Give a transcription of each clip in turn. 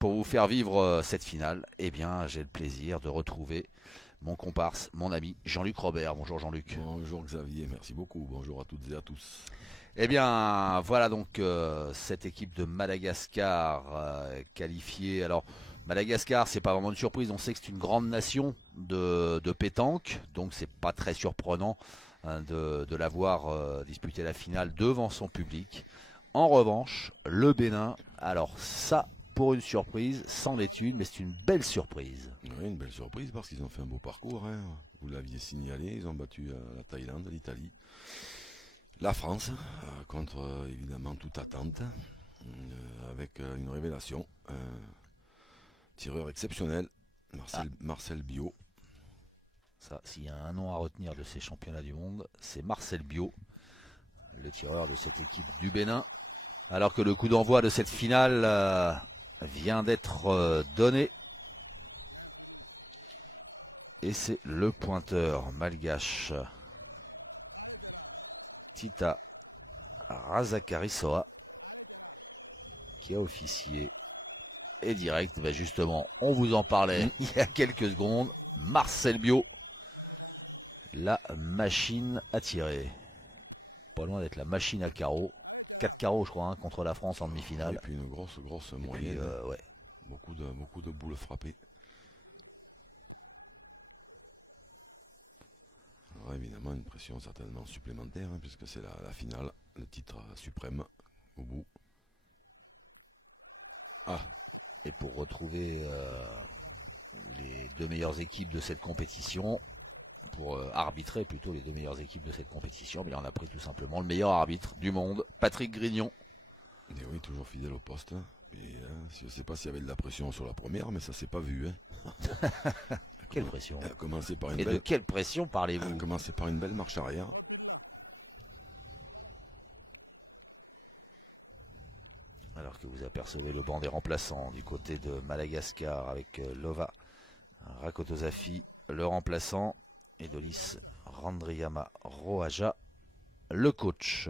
Pour vous faire vivre cette finale, eh bien, j'ai le plaisir de retrouver mon comparse, mon ami Jean-Luc Robert. Bonjour Jean-Luc. Bonjour Xavier, merci beaucoup. Bonjour à toutes et à tous. Eh bien, voilà donc cette équipe de Madagascar qualifiée. Alors, Madagascar, c'est pas vraiment une surprise. On sait que c'est une grande nation de pétanque, donc c'est pas très surprenant hein, de la voir disputer la finale devant son public. En revanche, le Bénin, alors ça, pour une surprise, c'en est une, mais c'est une belle surprise. Oui, une belle surprise parce qu'ils ont fait un beau parcours, hein. Vous l'aviez signalé, ils ont battu la Thaïlande, l'Italie, la France, contre évidemment toute attente, avec une révélation, un tireur exceptionnel, Ah, Marcel Biot. ça, s'il y a un nom à retenir de ces championnats du monde, c'est Marcel Biot, le tireur de cette équipe du Bénin. Alors que le coup d'envoi de cette finale vient d'être donné. Et c'est le pointeur malgache Tita Razakarisoa qui a officié. Et direct, bah justement, on vous en parlait il y a quelques secondes. Marcel Biot, la machine à tirer. Pas loin d'être la machine à carreaux. 4 carreaux, je crois, hein, contre la France en Et demi-finale. puis une grosse Et puis, moyenne, ouais. beaucoup de boules frappées. Alors évidemment une pression certainement supplémentaire, hein, puisque c'est la finale, le titre suprême au bout. Ah, Et pour retrouver les deux meilleures équipes de cette compétition, pour arbitrer plutôt les deux meilleures équipes de cette compétition, mais on a pris tout simplement le meilleur arbitre du monde, Patrick Grignon. et oui, toujours fidèle au poste, hein. Et, je ne sais pas s'il y avait de la pression sur la première, mais ça s'est pas vu, hein. Quelle pression! Elle a commencé par Et de quelle pression parlez-vous? une belle marche arrière. Alors que vous apercevez le banc des remplaçants du côté de Madagascar avec Lova Rakotosafi, le remplaçant, et Dolis Randriama Roaja, le coach.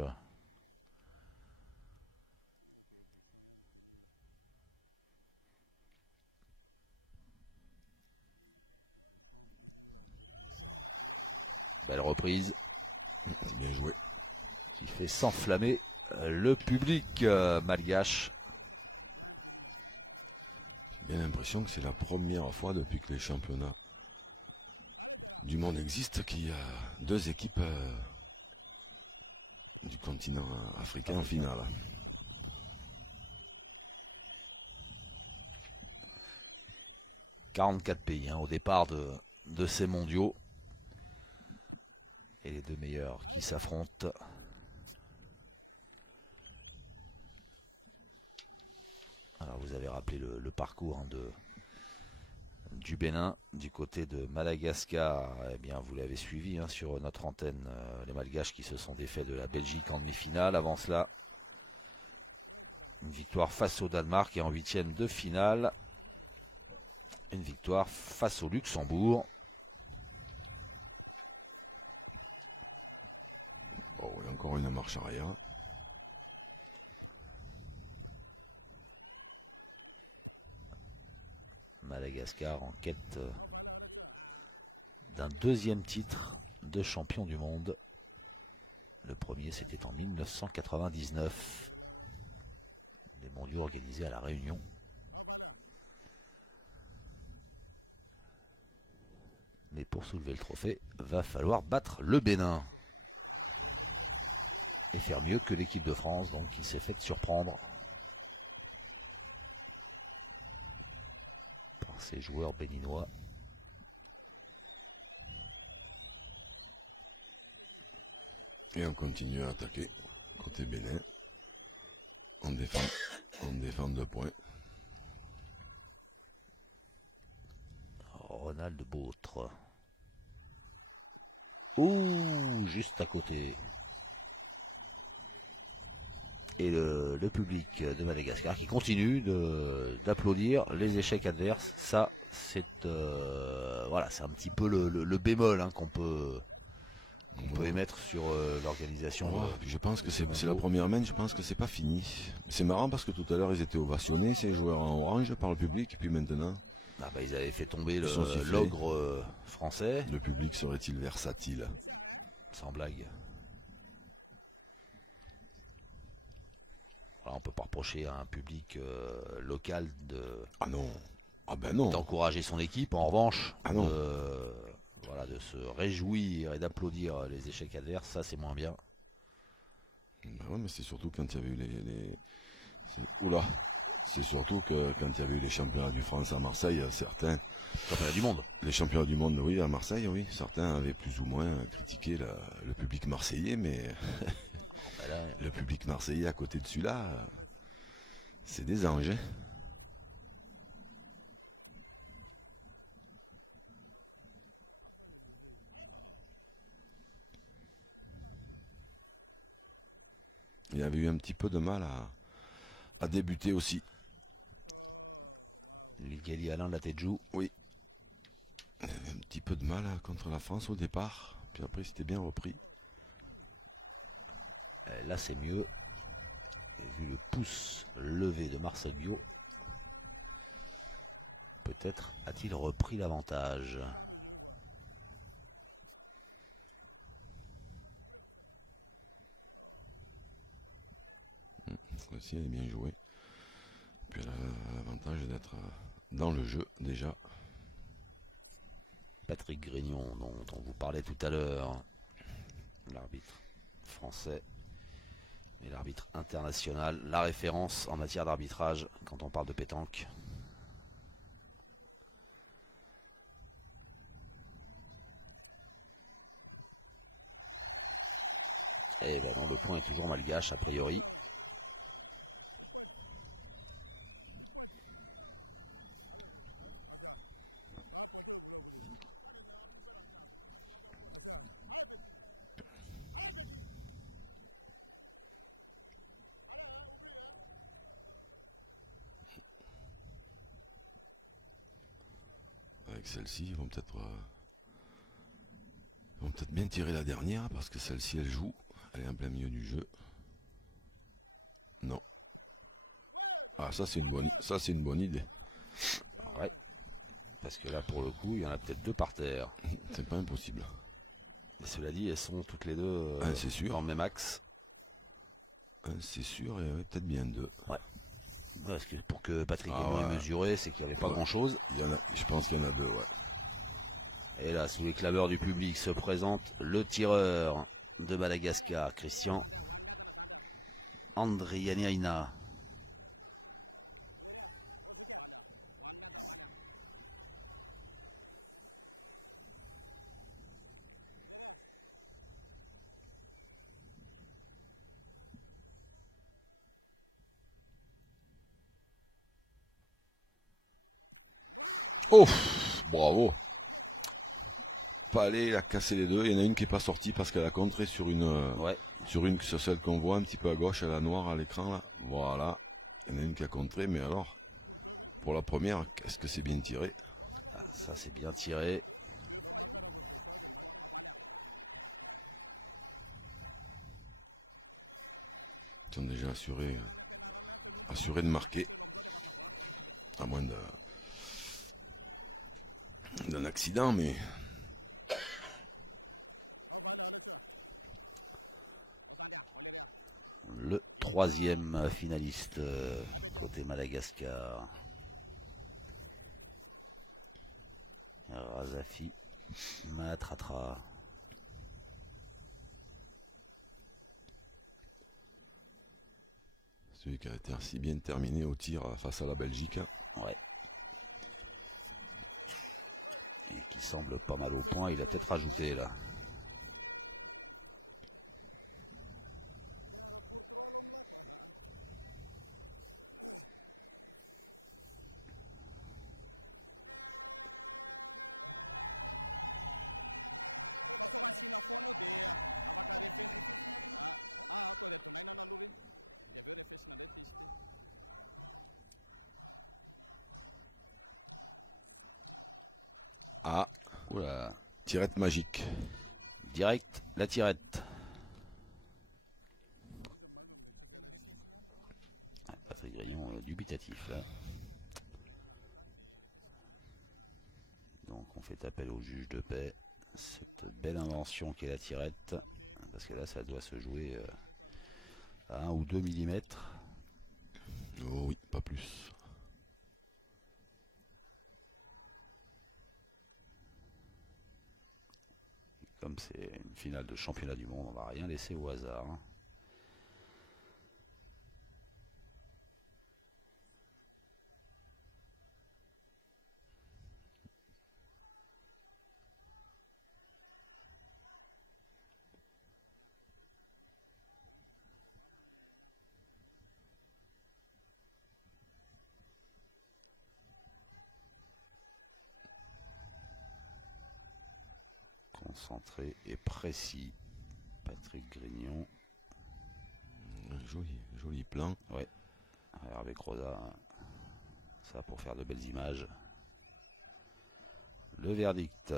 Belle reprise C'est bien joué. qui fait s'enflammer le public malgache. J'ai bien l'impression que c'est la première fois depuis que les championnats du monde existent qu'il y a deux équipes du continent africain en finale. 44 pays hein, au départ de ces mondiaux. Et les deux meilleurs qui s'affrontent. Alors vous avez rappelé le parcours hein, du Bénin, du côté de Madagascar. Eh bien vous l'avez suivi hein, sur notre antenne, les Malgaches qui se sont défaits de la Belgique en demi-finale. Avant cela, une victoire face au Danemark et en huitième de finale, une victoire face au Luxembourg. Oh, et encore une marche arrière. Madagascar en quête d'un deuxième titre de champion du monde. Le premier, c'était en 1999. Les mondiaux organisés à La Réunion. Mais pour soulever le trophée, va falloir battre le Bénin. Et faire mieux que l'équipe de France, donc qui s'est fait surprendre par ces joueurs béninois. Et on continue à attaquer côté Bénin. On défend 2 points. Ronald Bautre. Ouh, juste à côté. Et le public de Madagascar qui continue d'applaudir les échecs adverses. Ça, c'est voilà, c'est un petit peu le bémol hein, qu'on peut émettre sur l'organisation. Je pense que c'est la mondiaux. première main, je pense que c'est pas fini. C'est marrant parce que tout à l'heure ils étaient ovationnés, ces joueurs en orange par le public, et puis maintenant, Ah bah, ils avaient fait tomber ils sont sifflés. l'ogre français, Le public serait-il versatile? sans blague. Alors, on peut pas reprocher à un public local Ah non, ah ben non, d'encourager son équipe. En revanche, ah non. voilà, de se réjouir et d'applaudir les échecs adverses, ça c'est moins bien. Ben ouais, mais c'est surtout quand il y avait eu Oula, c'est surtout que quand il y avait eu les championnats du France à Marseille, certains, Championnat du monde. les championnats du monde, oui, à Marseille, oui, certains avaient plus ou moins critiqué le public marseillais, mais Bah là, le public marseillais à côté de celui-là, c'est des anges. Hein. Il avait eu un petit peu de mal à débuter aussi. Gali Alain de la tête joue. Oui. Il avait un petit peu de mal contre la France au départ, puis après c'était bien repris. Là c'est mieux. Vu le pouce levé de Marcel Biot, peut-être a-t-il repris l'avantage. Aussi, elle est bien jouée. Puis elle a l'avantage d'être dans le jeu déjà. Patrick Grignon, dont on vous parlait tout à l'heure, l'arbitre français et l'arbitre international, la référence en matière d'arbitrage quand on parle de pétanque. Et ben non, le point est toujours malgache a priori. Avec celle-ci, ils vont peut-être bien tirer la dernière parce que celle-ci elle joue. Elle est en plein milieu du jeu. Non. Ah, ça c'est une bonne idée. Ouais, parce que là pour le coup, il y en a peut-être deux par terre. C'est pas impossible. Et cela dit, elles sont toutes les deux c'est sûr. dans le même axe. C'est sûr, et peut-être bien deux. Ouais. Parce que pour que Patrick Grignon ait mesuré, c'est qu'il n'y avait pas grand-chose. Je pense qu'il y en a deux, ouais. Et là, sous les clameurs du public, se présente le tireur de Madagascar, Christian Andrianiaina. Oh, bravo. Palais a cassé les deux. Il y en a une qui est pas sortie parce qu'elle a contré sur sur celle qu'on voit un petit peu à gauche, elle a noire à l'écran là. Voilà. Il y en a une qui a contré, mais alors, pour la première, est-ce que c'est bien tiré? Ah, ça c'est bien tiré. Ils sont déjà assurés de marquer. À moins d'un accident, mais... Le troisième finaliste côté Madagascar. Razafi Mahatratra. Celui qui a été si bien terminé au tir face à la Belgique. Ouais. Et qui semble pas mal au point. Il a peut-être rajouté là. Ah, Oula. tirette magique. Direct, la tirette. Patrick Grillon, dubitatif là. Donc on fait appel au juge de paix. Cette belle invention qu'est la tirette. Parce que là ça doit se jouer à 1 ou 2 millimètres. Oh oui, pas plus. Comme c'est une finale de championnat du monde, on va rien laisser au hasard. Concentré et précis. Patrick Grignon. Joli plan. Ouais. Hervé Croza. Ça pour faire de belles images. Le verdict.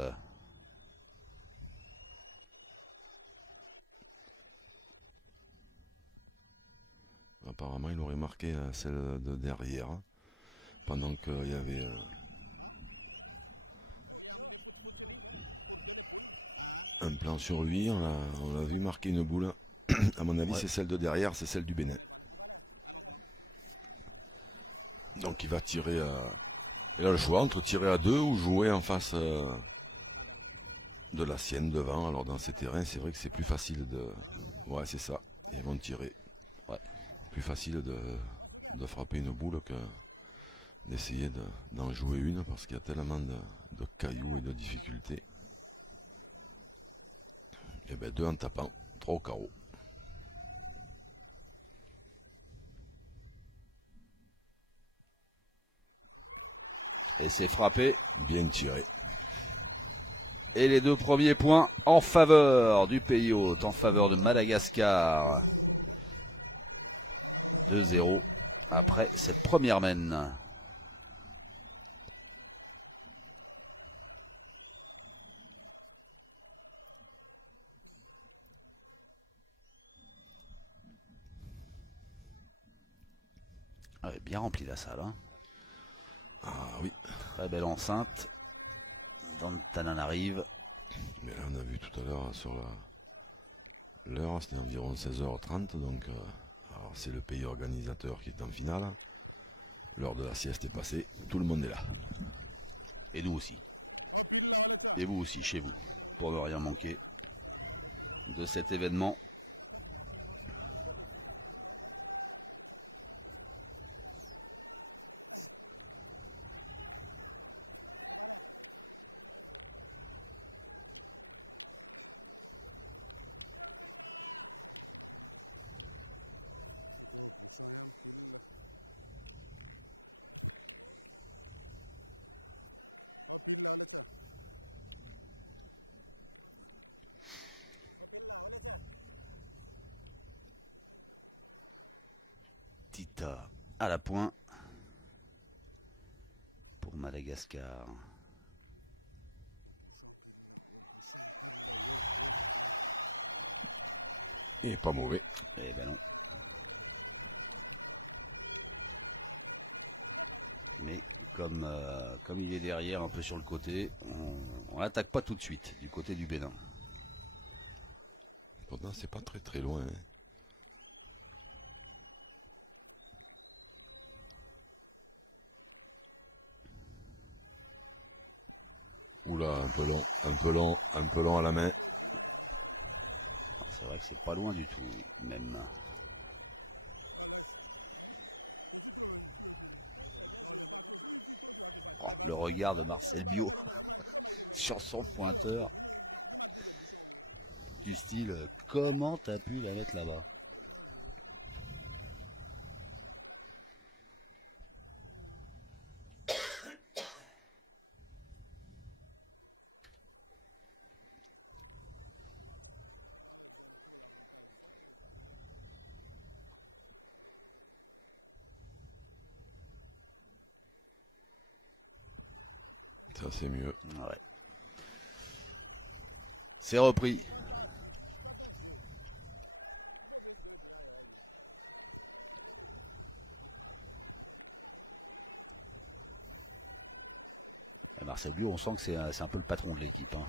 Apparemment, il aurait marqué celle de derrière. Pendant qu'il y avait... un plan sur lui, on l'a vu marquer une boule. À mon avis, ouais. C'est celle de derrière, c'est celle du Bénin. Donc il va tirer à... Il a le choix entre tirer à 2 ou jouer en face de la sienne devant. Alors dans ces terrains, c'est vrai que c'est plus facile de... Ouais, c'est ça. Ils vont tirer. Ouais. Plus facile de frapper une boule que d'essayer d'en jouer une parce qu'il y a tellement de cailloux et de difficultés. Et bien 2 en tapant, 3 au carreau. Et c'est frappé. Bien tiré. Et les 2 premiers points en faveur du pays hôte, en faveur de Madagascar. 2-0 après cette première mène. Ouais, bien remplie la salle. Hein. Ah oui. Très belle enceinte. Dantanan arrive. Mais là, on a vu tout à l'heure sur l'heure, c'était environ 16h30. Donc, alors c'est le pays organisateur qui est en finale. L'heure de la sieste est passée. Tout le monde est là. Et nous aussi. Et vous aussi, chez vous. Pour ne rien manquer de cet événement. Tita à la pointe pour Madagascar. Il est pas mauvais. Eh ben non. Mais comme il est derrière, un peu sur le côté, on n'attaque pas tout de suite du côté du Bénin. Pourtant, c'est pas très très loin. Hein. Oula, un peu long à la main. C'est vrai que c'est pas loin du tout, même. Oh, le regard de Marcel Bio sur son pointeur. Du style, comment t'as pu la mettre là-bas? Ça c'est mieux. Ouais. C'est repris Marcel Biot, on sent que c'est un peu le patron de l'équipe. Hein.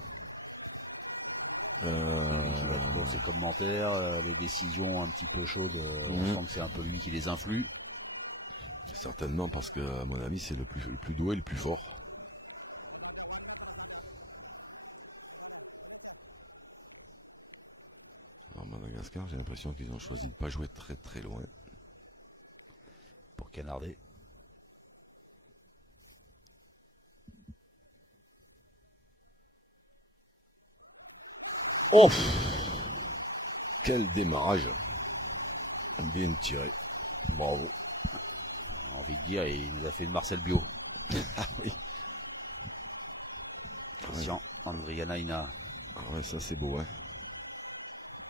Euh, Qui va dans ses commentaires, les décisions un petit peu chaudes, on sent que c'est un peu lui qui les influe. Certainement parce que, à mon avis, c'est le plus doué, le plus fort. Alors Madagascar, j'ai l'impression qu'ils ont choisi de pas jouer très très loin. Pour canarder. Oh, quel démarrage. Bien tiré. Bravo. J'ai envie de dire, il nous a fait une Marcel Biot. Ah oui. Christian Andrianaina. Ah ouais, ça c'est beau, hein.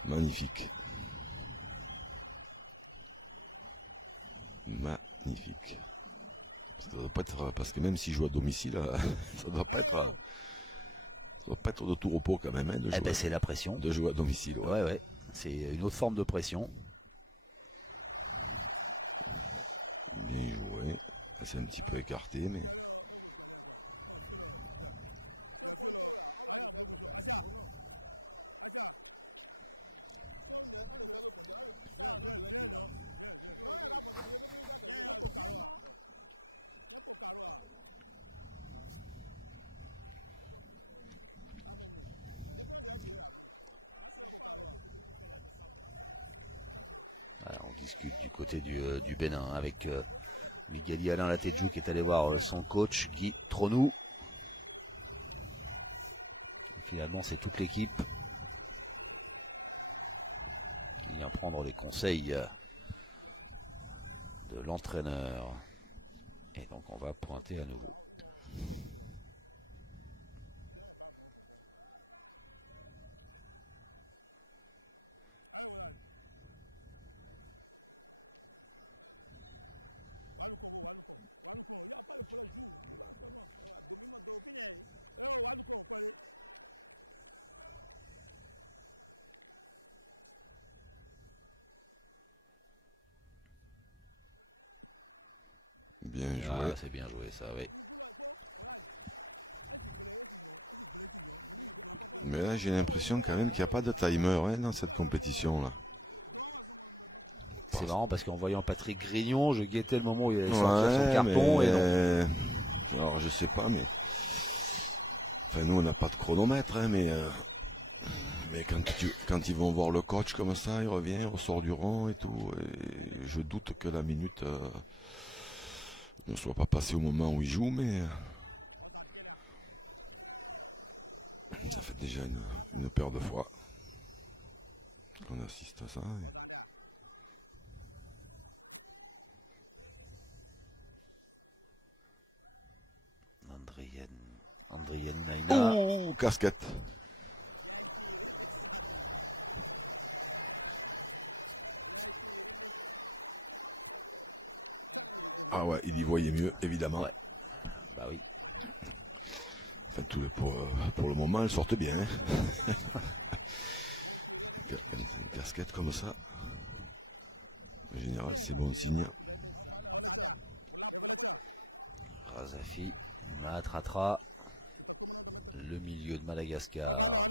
Magnifique. Magnifique. Parce que, ça doit pas être, parce que même s'il joue à domicile, ça doit pas être de tout repos quand même, hein, Eh ben c'est la pression. de jouer à domicile. Ouais. Ouais. C'est une autre forme de pression. Bien joué. Elle s'est un petit peu écartée, mais... Voilà, on discute du côté du Bénin avec Miguel Alain Latedjou qui est allé voir son coach Guy Tronou. Et finalement, c'est toute l'équipe qui vient prendre les conseils de l'entraîneur. Et donc, on va pointer à nouveau. Bien joué. Ah, c'est bien joué ça, oui. Mais là, j'ai l'impression quand même qu'il n'y a pas de timer, hein, dans cette compétition-là. C'est marrant parce qu'en voyant Patrick Grignon, je guettais le moment où il allait sortir son carton. Mais... Et non. Alors, je sais pas, mais... Enfin, nous, on n'a pas de chronomètre, hein, mais quand ils vont voir le coach comme ça, il revient, il ressort du rang et tout. Et je doute que la minute ne soit pas passée au moment où il joue, mais... Ça fait déjà une paire de fois qu'on assiste à ça. Andrianaina. Oh, casquette. Ah ouais, il y voyait mieux, évidemment. Ouais. Bah oui. Enfin, pour le moment, elles sortent bien. Hein. Une casquette comme ça, en général, c'est bon signe. Razafi, Mahatratra, le milieu de Madagascar.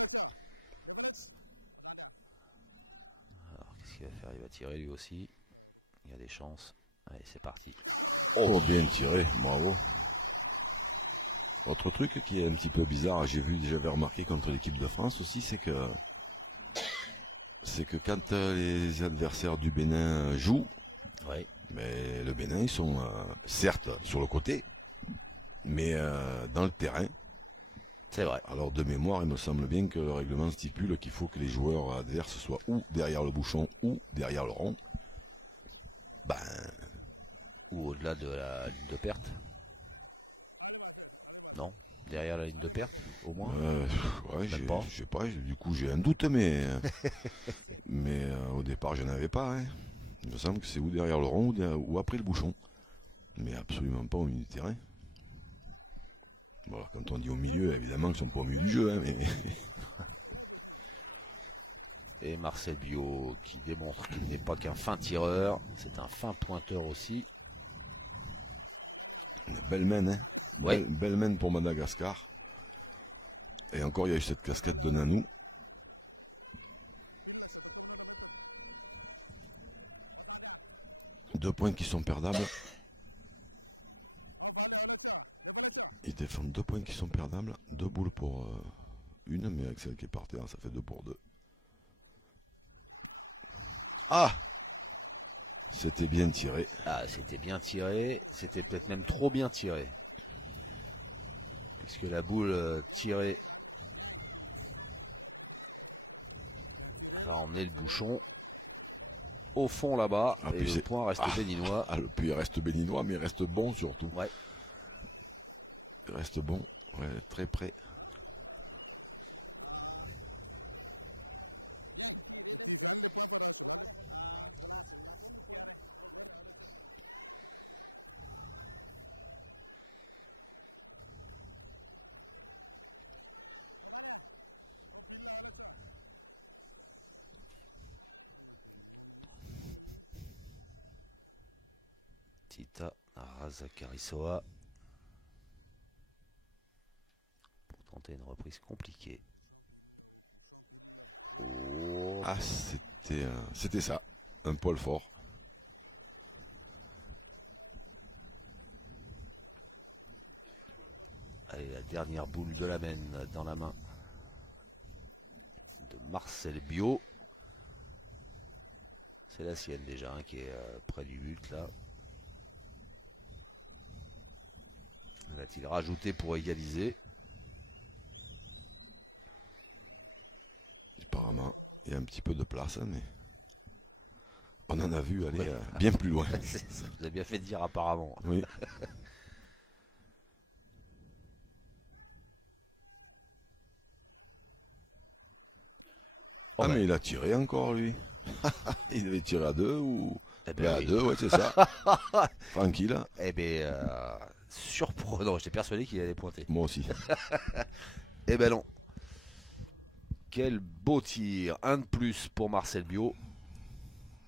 Alors, qu'est-ce qu'il va faire? Il va tirer lui aussi. Il y a des chances. Allez, c'est parti. Oh, bien tiré, bravo. Autre truc qui est un petit peu bizarre, j'avais remarqué contre l'équipe de France aussi, c'est que quand les adversaires du Bénin jouent, Ouais. mais le Bénin, ils sont certes sur le côté, mais dans le terrain. C'est vrai. Alors de mémoire, il me semble bien que le règlement stipule qu'il faut que les joueurs adverses soient ou derrière le bouchon ou derrière le rond. Ben, Ou au-delà de la ligne de perte. Non, derrière la ligne de perte, au moins. ouais, Même pas. je sais pas, du coup j'ai un doute, mais au départ je n'avais pas. Hein. Il me semble que c'est ou derrière le rond ou après le bouchon, mais absolument pas au milieu du terrain. Bon, alors, quand on dit au milieu, évidemment qu'ils sont pas au milieu du jeu, hein, mais Et Marcel Biot qui démontre qu'il n'est pas qu'un fin tireur, c'est un fin pointeur aussi. une belle main, hein. Ouais. Belle main pour Madagascar. Et encore, il y a eu cette casquette de Nanou. Deux points qui sont perdables. Ils défendent 2 points qui sont perdables. 2 boules pour une, mais avec celle qui est par terre, ça fait 2 pour 2. Ah! C'était bien tiré. Ah, c'était bien tiré. C'était peut-être même trop bien tiré. Puisque la boule tirée va emmener le bouchon au fond là-bas. Ah, et puis le point reste béninois. Ah, puis il reste béninois, mais il reste bon surtout. Ouais. Il reste bon. Ouais, très près. Tita Razakarisoa pour tenter une reprise compliquée. Oh. Ah, c'était ça. Un poil fort. Allez, la dernière boule de la main dans la main de Marcel Bio. C'est la sienne déjà, hein, qui est près du but là. Va-t-il rajouter pour égaliser? Apparemment, il y a un petit peu de place, mais on en a vu aller bien plus loin. Vous avez bien fait de dire apparemment. Oui. Ah, mais il a tiré encore, lui. Il devait tirer à 2 ou... Eh ben, à 2, ouais, c'est ça. Tranquille. Eh bien, surprenant. J'étais persuadé qu'il allait pointer. Moi aussi. Eh ben non. Quel beau tir. Un de plus pour Marcel Bio.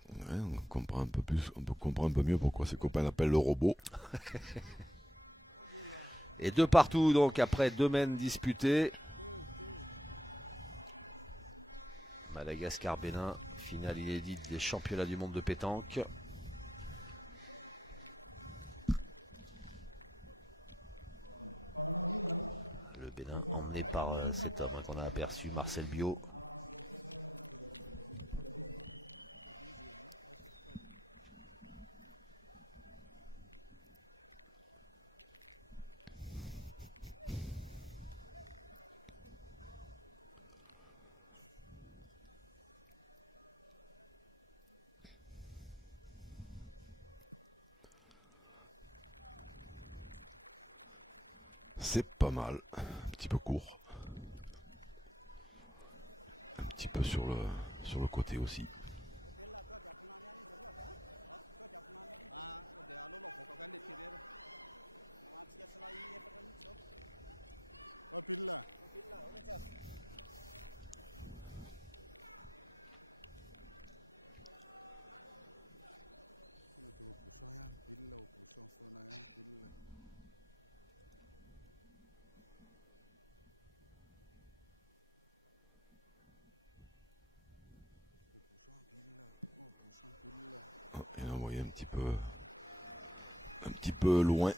Ouais, on comprend un peu plus, on peut comprendre un peu mieux pourquoi ses copains l'appellent le robot. Et de partout, donc, après 2 mènes disputées. Madagascar-Bénin, finale inédite des championnats du monde de pétanque. Le Bénin emmené par cet homme qu'on a aperçu, Marcel Bio. C'est pas mal. Un petit peu court. Un petit peu sur le côté aussi. Il a envoyé un petit peu loin.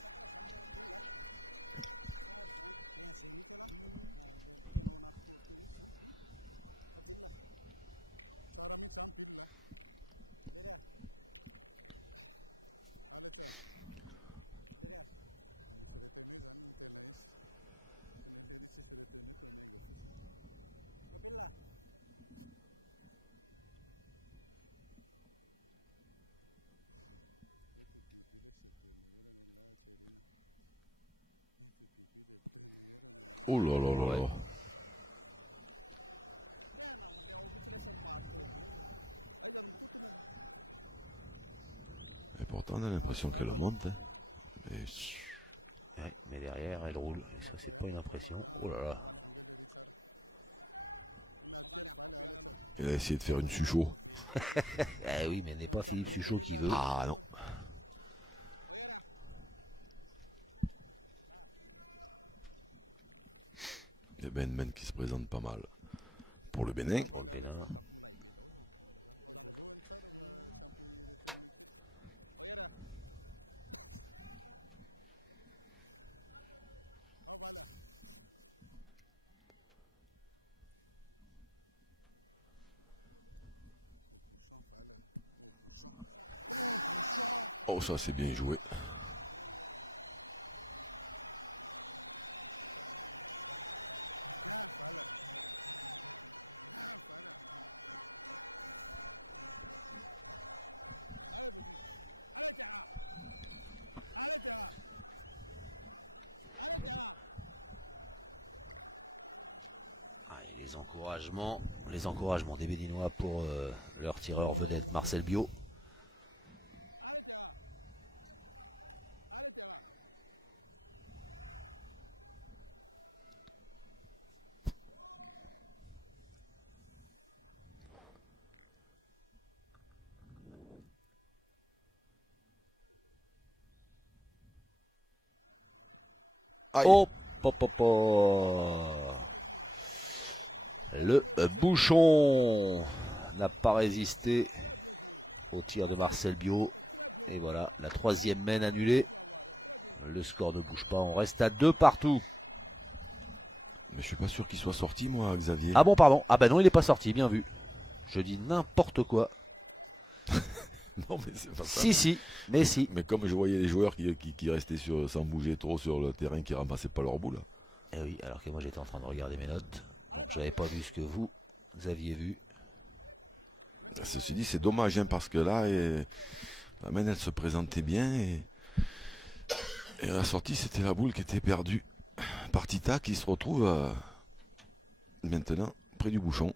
Oh là là là là. Et pourtant, on a l'impression qu'elle monte. Hein. Mais... Ouais, mais derrière, elle roule. Et ça, c'est pas une impression. Oh là là. Il a essayé de faire une Suchot. Eh oui, mais n'est pas Philippe Suchot qui veut. Ah non. Ben Men qui se présente pas mal pour le Bénin. Pour le Bénin. Oh, ça c'est bien joué. Ah, et les encouragements des Béninois pour leur tireur vedette Marcel Biot. Aïe. Oh, le bouchon n'a pas résisté au tir de Marcel Biot. Et voilà, la troisième mène annulée. Le score ne bouge pas, on reste à 2 partout. Mais je suis pas sûr qu'il soit sorti, moi, Xavier. Ah bon, pardon. Ah bah non, il n'est pas sorti, bien vu. Je dis n'importe quoi. Non, mais c'est pas ça. Si, mais si. Mais comme je voyais les joueurs qui restaient sans bouger trop sur le terrain, qui ramassaient pas leur boule. Eh oui, alors que moi j'étais en train de regarder mes notes. Donc j'avais pas vu ce que vous aviez vu. Ceci dit, c'est dommage, hein, parce que là, la main, elle se présentait bien, et à la sortie, c'était la boule qui était perdue par Tita, qui se retrouve maintenant près du bouchon.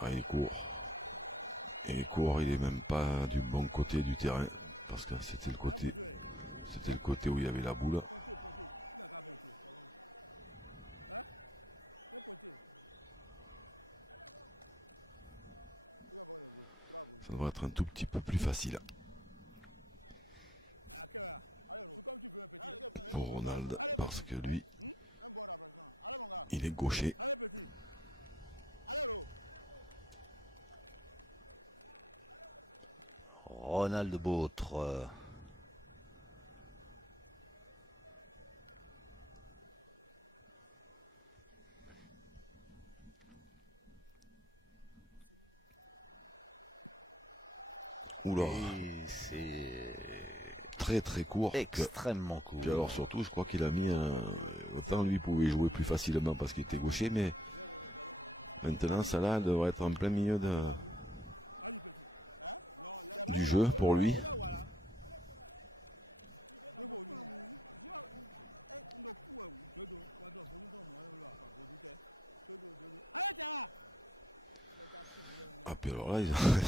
Ah, il court. Et il court, il est même pas du bon côté du terrain, parce que c'était le côté où il y avait la boule. Ça devrait être un tout petit peu plus facile pour Ronald, parce que lui, il est gaucher. Ronald Bautre. Oula, Et c'est très très court. extrêmement court. Puis alors surtout, je crois qu'il a mis autant lui pouvait jouer plus facilement parce qu'il était gaucher, mais maintenant ça là devrait être en plein milieu du jeu pour lui. Ah, puis alors là,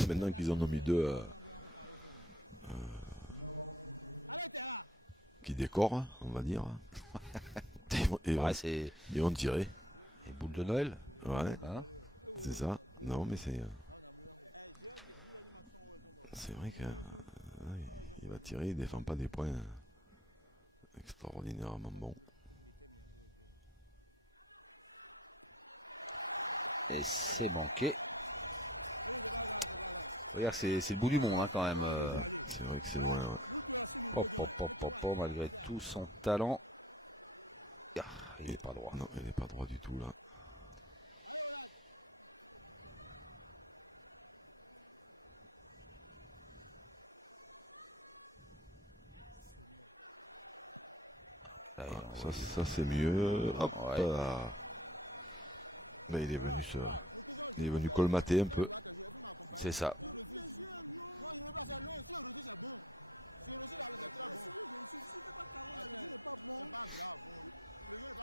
maintenant qu'ils en ont mis deux qui décorent, on va dire, C'est ils vont tirer. les boules de Noël. Ouais, Hein, c'est ça. Non, mais c'est vrai que il va tirer, il défend pas des points extraordinairement bons. et c'est manqué. Regarde, c'est le bout du monde, hein, quand même. C'est vrai que c'est loin, ouais. Malgré tout son talent. Ah, il n'est pas droit. Non, il n'est pas droit du tout là. Là, Ça c'est mieux. Hop, ouais. Ben, il est venu colmater un peu. C'est ça.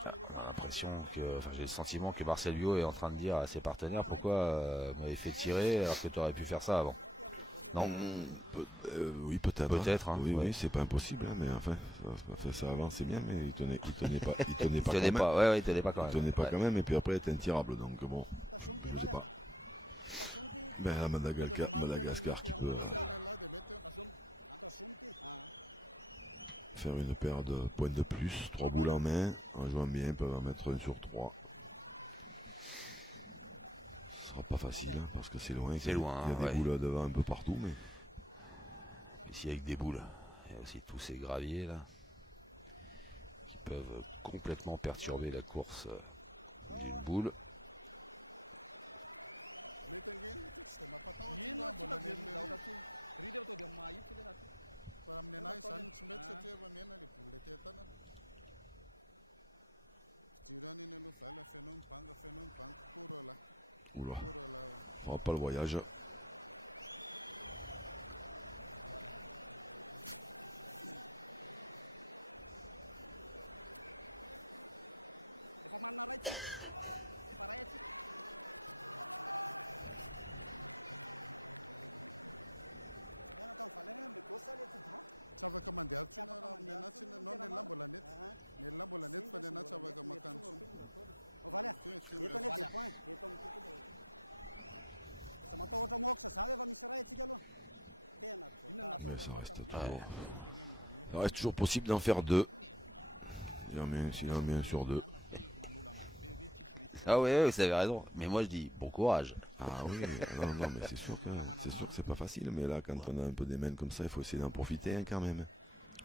Ah, on a l'impression que, enfin, j'ai le sentiment que Marcel Biot est en train de dire à ses partenaires pourquoi m'avez fait tirer alors que tu aurais pu faire ça avant. Non. Oui, peut-être. Peut-être, hein, Oui, ouais. oui, c'est pas impossible, hein, mais enfin, ça avant, c'est bien, mais il tenait pas, il tenait Il pas tenait quand pas, même. ouais, il tenait pas quand Il même. tenait pas Ouais. quand même, et puis après, il était intirable, donc bon, je sais pas. Ben, là, Madagascar qui peut faire une paire de points de plus. 3 boules en main. En jouant bien, ils peuvent en mettre 1 sur 3. Ce sera pas facile hein, parce que c'est loin. C'est loin. Il y a des boules devant un peu partout. Mais ici avec des boules. Il y a aussi tous ces graviers là qui peuvent complètement perturber la course d'une boule. oula, ça fera pas le voyage. Mais ça reste toujours, ça reste toujours possible d'en faire 2. S'il en met 1 sur 2. Ah ouais, vous avez raison. Mais moi je dis bon courage. Ah oui, non, mais c'est sûr que c'est pas facile. Mais là, quand on a un peu des mains comme ça, il faut essayer d'en profiter hein, quand même.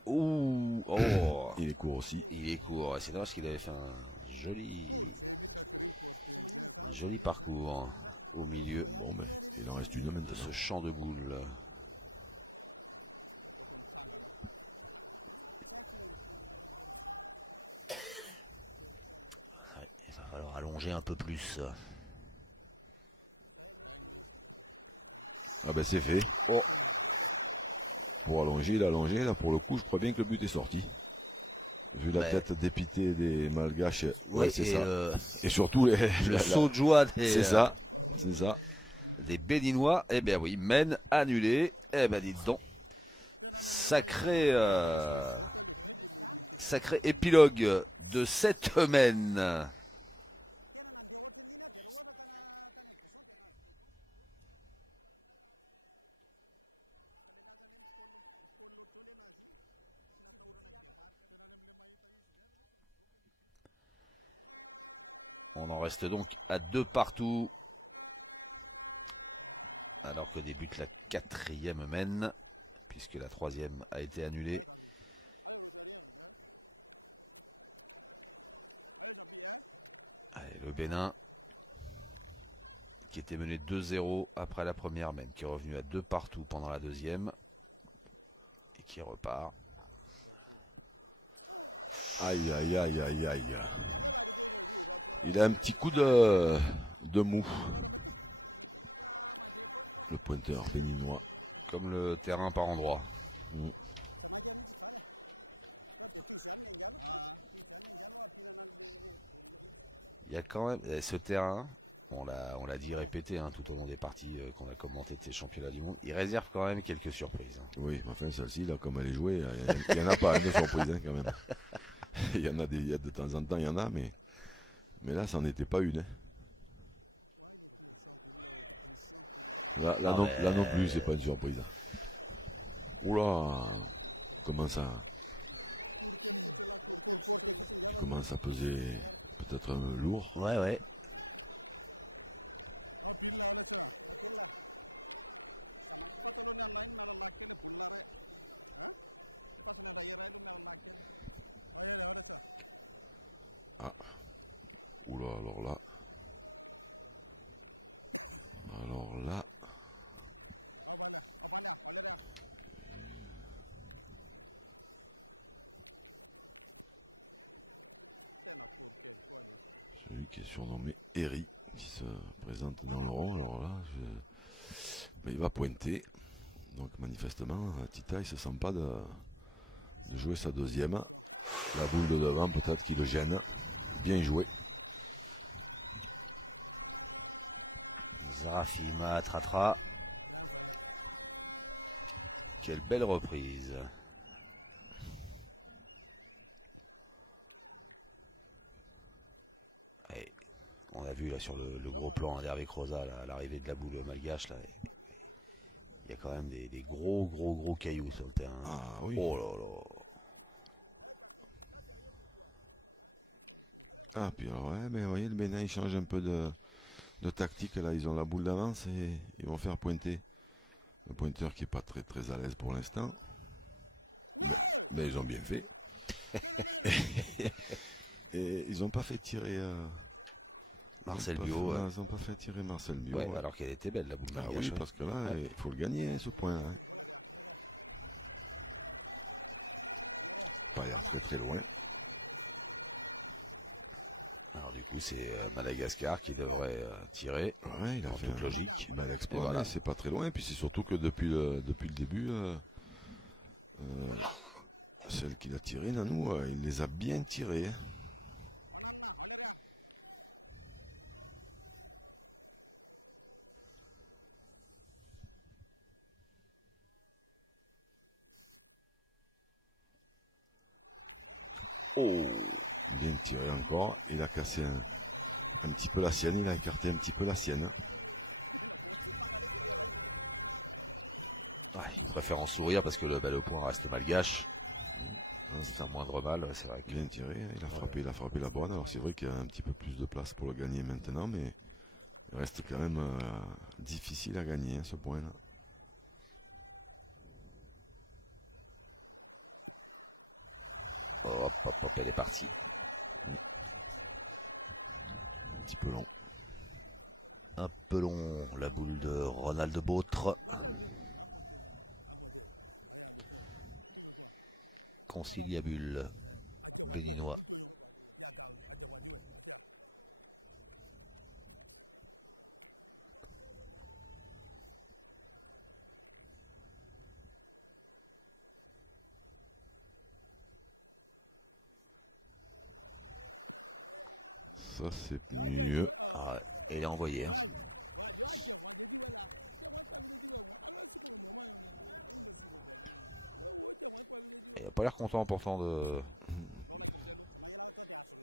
Ouh, oh. Il est court aussi. Il est court. C'est dommage qu'il avait fait un joli parcours au milieu. Bon, mais il en reste une maintenant. De ce champ de boules. Il va falloir allonger un peu plus. Ah ben c'est fait. Oh. Pour allonger, il a allongé. Là, pour le coup, je crois bien que le but est sorti. Vu la tête dépitée des Malgaches. Ouais, c'est ça. Et surtout le saut de joie des... C'est ça. C'est ça. Des Béninois. Eh bien oui, mène annulé. Eh ben dites donc. Sacré épilogue de cette semaine. On en reste donc à 2 partout. Alors que débute la 4e mène, puisque la 3e a été annulée. Allez, le Bénin, qui était mené 2-0 après la première mène, qui est revenu à 2 partout pendant la 2e, et qui repart. Aïe, aïe, aïe, aïe, aïe. Il a un petit coup de mou. Le pointeur béninois. Comme le terrain par endroits. Il y a quand même ce terrain, on l'a dit répété hein, tout au long des parties qu'on a commentées de ces championnats du monde, il réserve quand même quelques surprises. Hein. Oui, enfin celle-ci, là, comme elle est jouée, il n'y en a pas de surprises hein, quand même. Il y en a de temps en temps, il y en a, mais là, ça n'en était pas une. Hein. Là non plus, c'est pas une surprise. Oula, il commence à peser peut-être lourd. Ouais. Ah, oula, alors là. Celui qui est surnommé Eri, qui se présente dans le rond, alors là, il va pointer. Donc manifestement, Tita, il se sent pas de jouer sa 2e. La boule de devant, peut-être qu'il le gêne. Bien joué. Zarafima Tratra. Quelle belle reprise. Et on a vu là sur le gros plan d'Hervé Croza, à l'arrivée de la boule malgache, là, il y a quand même des gros cailloux sur le terrain. Ah oui. Oh là là. Ah, puis alors, ouais, mais vous voyez, le Bénin, il change un peu de tactique. Là, ils ont la boule d'avance et ils vont faire pointer le pointeur qui est pas très très à l'aise pour l'instant. Mais, mais ils ont bien fait. Et ils n'ont pas fait tirer. Marcel Bio, Ils ont pas fait tirer Marcel Bio. ouais, Ouais. alors qu'elle était belle la boule Ah malgache. oui, Ouais. parce que là, Ouais. il faut le gagner, hein, ce point-là. Hein. Pas l'air très très loin. Alors du coup, c'est Madagascar qui devrait tirer, Ouais, il a en fait toute un logique. bel Et exploit, voilà. hein, c'est pas très loin. Et puis c'est surtout que depuis le début, euh, celle qu'il a tirée, Nanou, il les a bien tirées. Hein. Oh, Bien tiré encore. Il a cassé un petit peu la sienne, il a écarté un petit peu la sienne. ouais, il préfère en sourire parce que le point reste malgache. C'est un moindre mal, c'est vrai que. Bien tiré, hein, il a frappé la bonne. Alors c'est vrai qu'il y a un petit peu plus de place pour le gagner maintenant, mais il reste quand même difficile à gagner hein, ce point-là. Hop, hop, hop, elle est partie. Un petit peu long. Un peu long, la boule de Ronald Bautre. Conciliabule béninois. Ça c'est mieux. Ah, elle est envoyée. Hein. Il n'a pas l'air content pourtant de.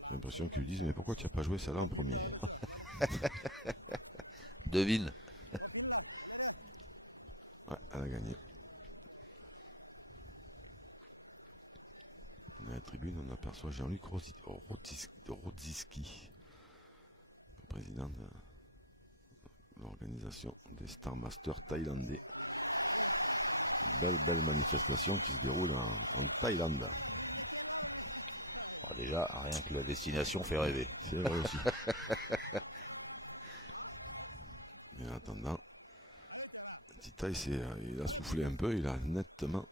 J'ai l'impression qu'ils lui disent mais pourquoi tu n'as pas joué celle-là en premier? Devine. Ouais, elle a gagné. Dans la tribune, on aperçoit Jean-Luc Rodziski, le président de l'organisation des Star Masters thaïlandais. Belle manifestation qui se déroule en Thaïlande. Bon, déjà, rien que la destination fait rêver. C'est vrai aussi. Mais en attendant, Tita, il a soufflé un peu, il a nettement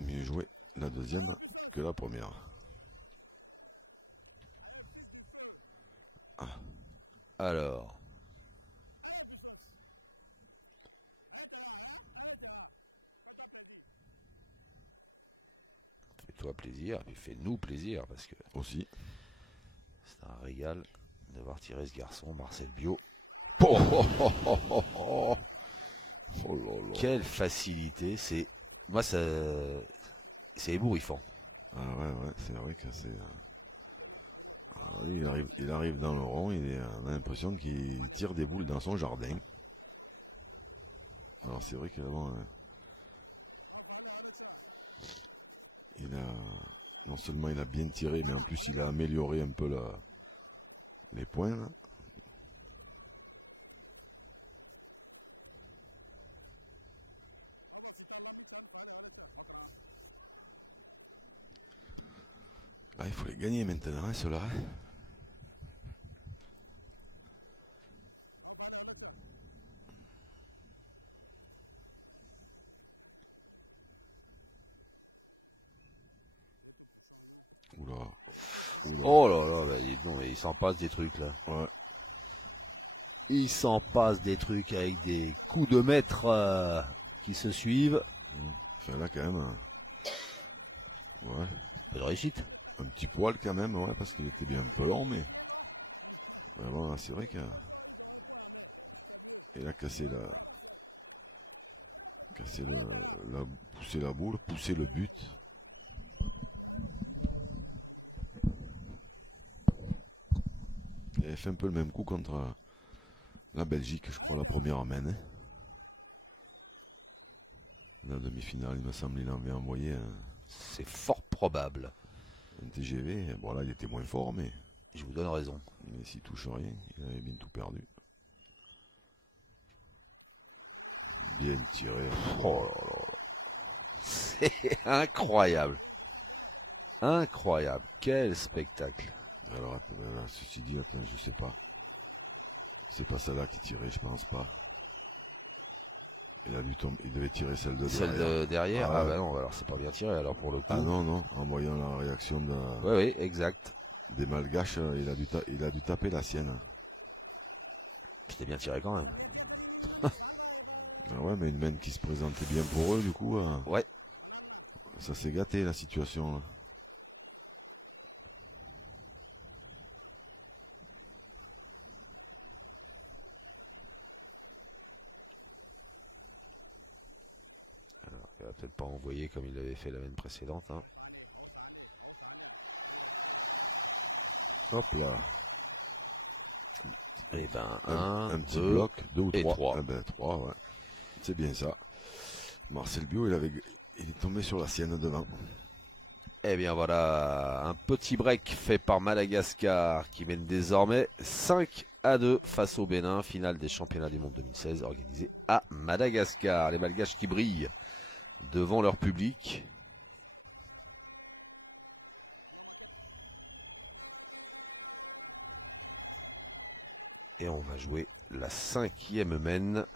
mieux joué la deuxième que la première. Ah. Alors. Fais-toi plaisir, et fais-nous plaisir, parce que Aussi. c'est un régal de voir tirer ce garçon, Marcel Bio. Oh, oh, oh, oh, oh, oh. Oh là là. Quelle facilité, c'est. Moi, ça. C'est ébouriffant. Ah ouais, c'est vrai que c'est. Il arrive dans le rond, on a l'impression qu'il tire des boules dans son jardin. Alors c'est vrai qu'avant, non seulement il a bien tiré, mais en plus il a amélioré un peu les points. Là. Ah, il faut les gagner maintenant, hein, ceux-là. Oula. Oh là là, bah, dis donc, il s'en passe des trucs là. Ouais. Il s'en passe des trucs avec des coups de maître qui se suivent. Enfin là quand même. Ouais. Un peu de réussite. Un petit poil quand même, ouais, parce qu'il était bien un peu long, mais. Vraiment, là, c'est vrai qu'il a cassé pousser la boule, pousser le but. Il avait fait un peu le même coup contre la Belgique, je crois, la première en main. Hein. La demi-finale, il me semble, il avait envoyé C'est fort probable. un TGV. Bon, là, il était moins fort, mais. je vous donne raison. Mais s'il touche rien, il avait bien tout perdu. Bien tiré. Oh là là. C'est incroyable. Incroyable. Quel spectacle. Alors, ceci dit, attends, je sais pas. C'est pas celle-là qui tirait, je pense pas. Il a dû tomber, il devait tirer celle de derrière. Celle de derrière. Ah, Ah bah non, alors c'est pas bien tiré alors pour le coup. Ah non, non, en voyant la réaction Oui, exact. des Malgaches, il a dû taper la sienne. C'était bien tiré quand même. Ah ouais, mais une main qui se présentait bien pour eux, du coup, Ouais. ça s'est gâté la situation là. Alors, il va peut-être pas envoyer comme il l'avait fait la semaine précédente. Hein. Hop là. Et ben, Un petit 2 bloc, 2 ou et 3. 3. Eh ben, 3, ouais. C'est bien ça. Marcel Bio, il est tombé sur la sienne devant. Eh bien voilà, un petit break fait par Madagascar qui mène désormais 5-2 face au Bénin, finale des championnats du monde 2016 organisée à Madagascar. Les Malgaches qui brillent devant leur public. Et on va jouer la 5e mène.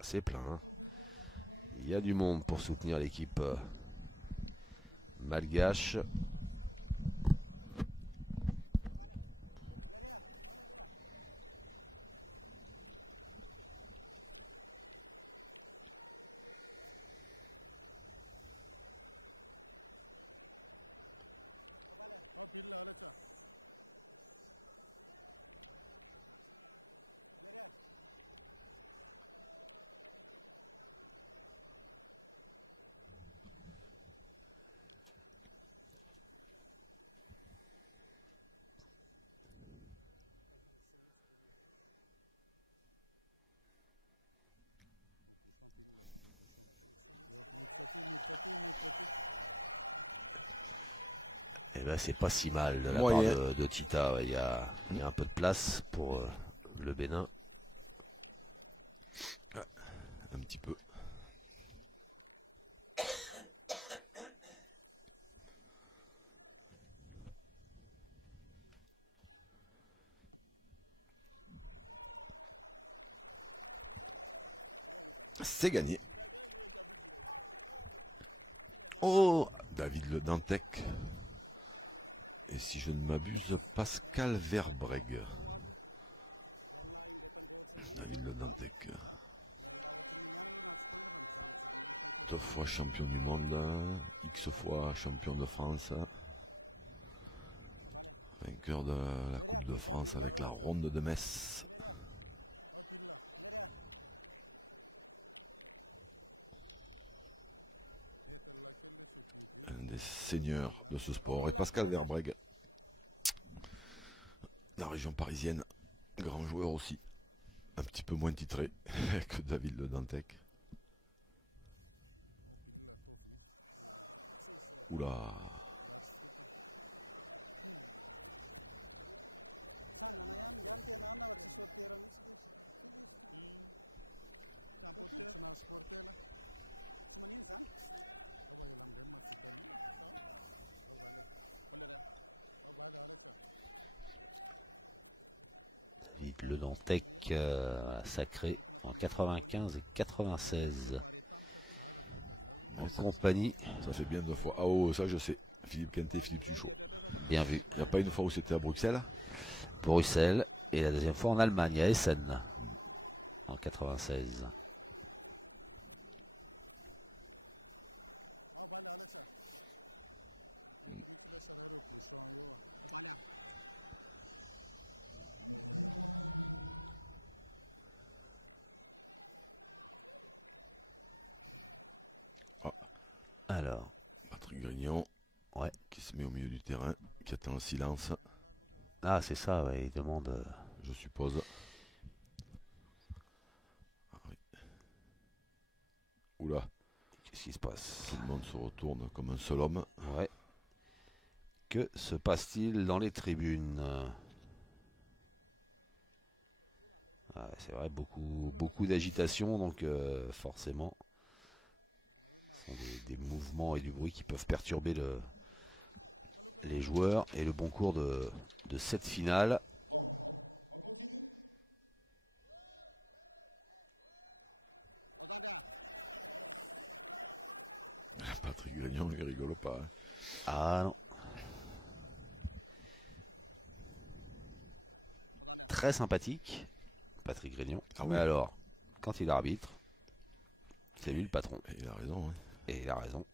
C'est plein. Hein. Il y a du monde pour soutenir l'équipe malgache. Eh ben c'est pas si mal de la part de Tita. Il y a un peu de place pour le Bénin. Un petit peu. C'est gagné. Oh, David Le Dantec. Et si je ne m'abuse, Pascal Verbreg. David Le Dantec. 2 fois champion du monde, X fois champion de France. Vainqueur de la Coupe de France avec la Ronde de Metz. Un des seigneurs de ce sport. Et Pascal Verbreg, la région parisienne, grand joueur aussi. Un petit peu moins titré que David Le Dantec. Oula. David Le Dantec, sacré en 95 et 96. En compagnie. Ça fait bien 2 fois. Ah oh, ça je sais. Philippe Quintet, Philippe Tuchot. Bien vu. Il n'y a pas une fois où c'était à Bruxelles? Bruxelles. Et la deuxième fois en Allemagne, à Essen. En 96. Ah. Alors. Patrick Grignon. Ouais. Qui se met au milieu du terrain, qui attend le silence. Ah, c'est ça, ouais, il demande. je suppose. Ah oui. Oula. Qu'est-ce qui se passe? Tout le monde se retourne comme un seul homme. Ouais. Que se passe-t-il dans les tribunes? Ah, c'est vrai, beaucoup d'agitation, donc forcément, ce sont des mouvements et du bruit qui peuvent perturber les joueurs et le bon cours de cette finale. Patrick Grignon, il rigole pas. Hein. Ah non. Très sympathique, Patrick Grignon. Ah Mais oui. alors, quand il arbitre, c'est lui le patron. Et il a raison. Hein. Et il a raison.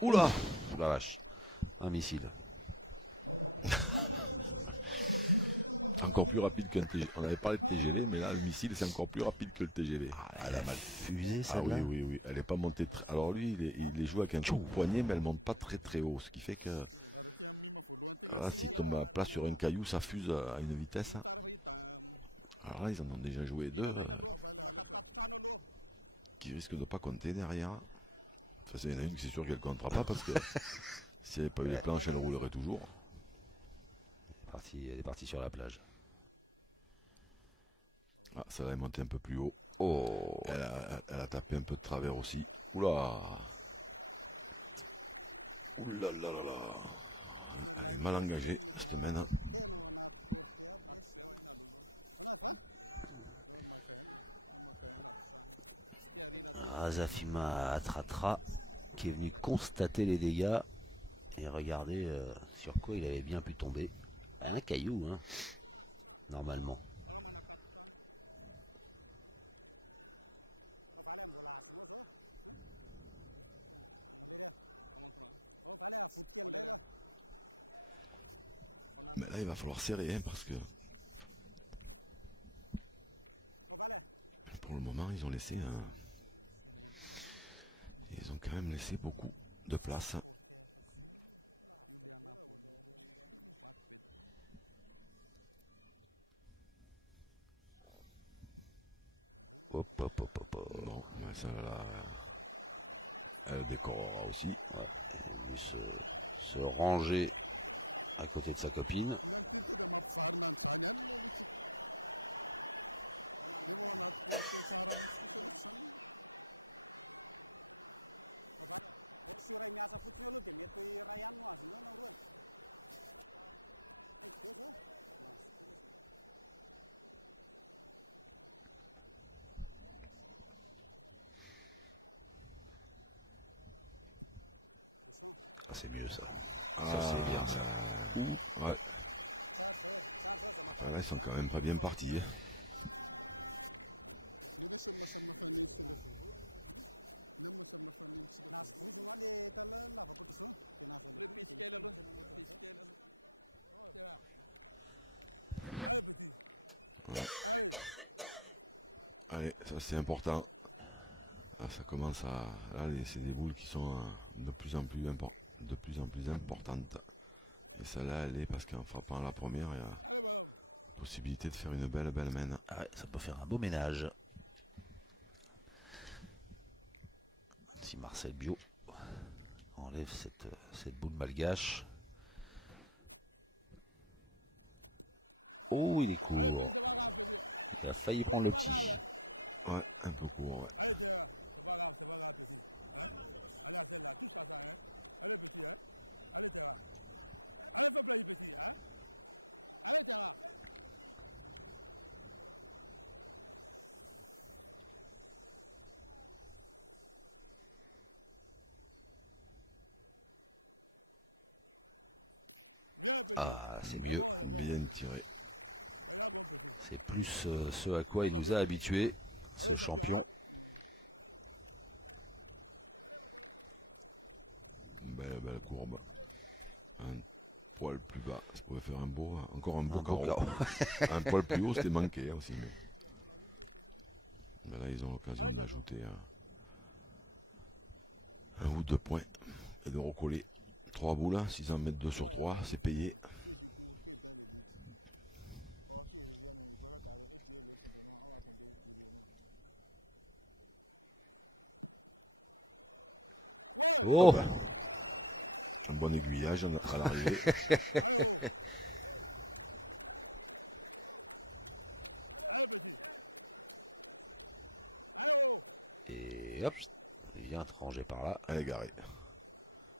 Oula! La vache. Un missile. Encore plus rapide qu'un TGV. On avait parlé de TGV, mais là, le missile, c'est encore plus rapide que le TGV. Ah, elle a mal fusé, Ah celle-là. oui. Elle n'est pas montée très... Alors lui, il est joué avec un coup de poignet, mais elle monte pas très haut. Ce qui fait que... Là, s'il tombe à plat sur un caillou, ça fuse à une vitesse. Alors là, ils en ont déjà joué deux. Qui risquent de pas compter derrière. Enfin, il y en a une qui c'est sûr qu'elle ne comptera pas, parce que si elle n'avait pas eu les planches, elle roulerait toujours. Elle est partie sur la plage. Ah, ça là est montée un peu plus haut. Oh! Elle a tapé un peu de travers aussi. Oula! Oula là là là! Elle est mal engagée, cette mène. Razafima Atratra qui est venu constater les dégâts et regarder sur quoi il avait bien pu tomber. Un caillou, hein, normalement. Mais là, il va falloir serrer, hein, parce que pour le moment, ils ont laissé ils ont quand même laissé beaucoup de place. Hop, hop, hop, hop, hop. Bon, mais ça là, elle décorera aussi. Ouais, elle est venue se ranger à côté de sa copine. Ah, c'est mieux ça. Ça c'est bien ça. Ouais. Enfin là, ils sont quand même pas bien partis. Hein. Ouais. Allez, ça c'est important. Là, ça commence à. Là, c'est des boules qui sont de plus en plus importantes. Et celle-là, elle est parce qu'en frappant la première, il y a la possibilité de faire une belle mène. Ah ouais, ça peut faire un beau ménage. Si Marcel Bio enlève cette boule malgache. Oh, il est court. Il a failli prendre le petit. Ouais, un peu court, ouais. Ah, c'est mieux. Bien tiré. C'est plus ce à quoi il nous a habitués, ce champion. Belle courbe. Un poil plus bas, ça pouvait faire encore un beau beau carreau. Un poil plus haut, c'était manqué aussi. Mais là, ils ont l'occasion d'ajouter un ou deux points et de recoller. 3 boules, 600 mètres 2 sur 3, c'est payé. Oh, bah, un bon aiguillage à l'arrivée. et hop, il vient te ranger par là. Elle est garée.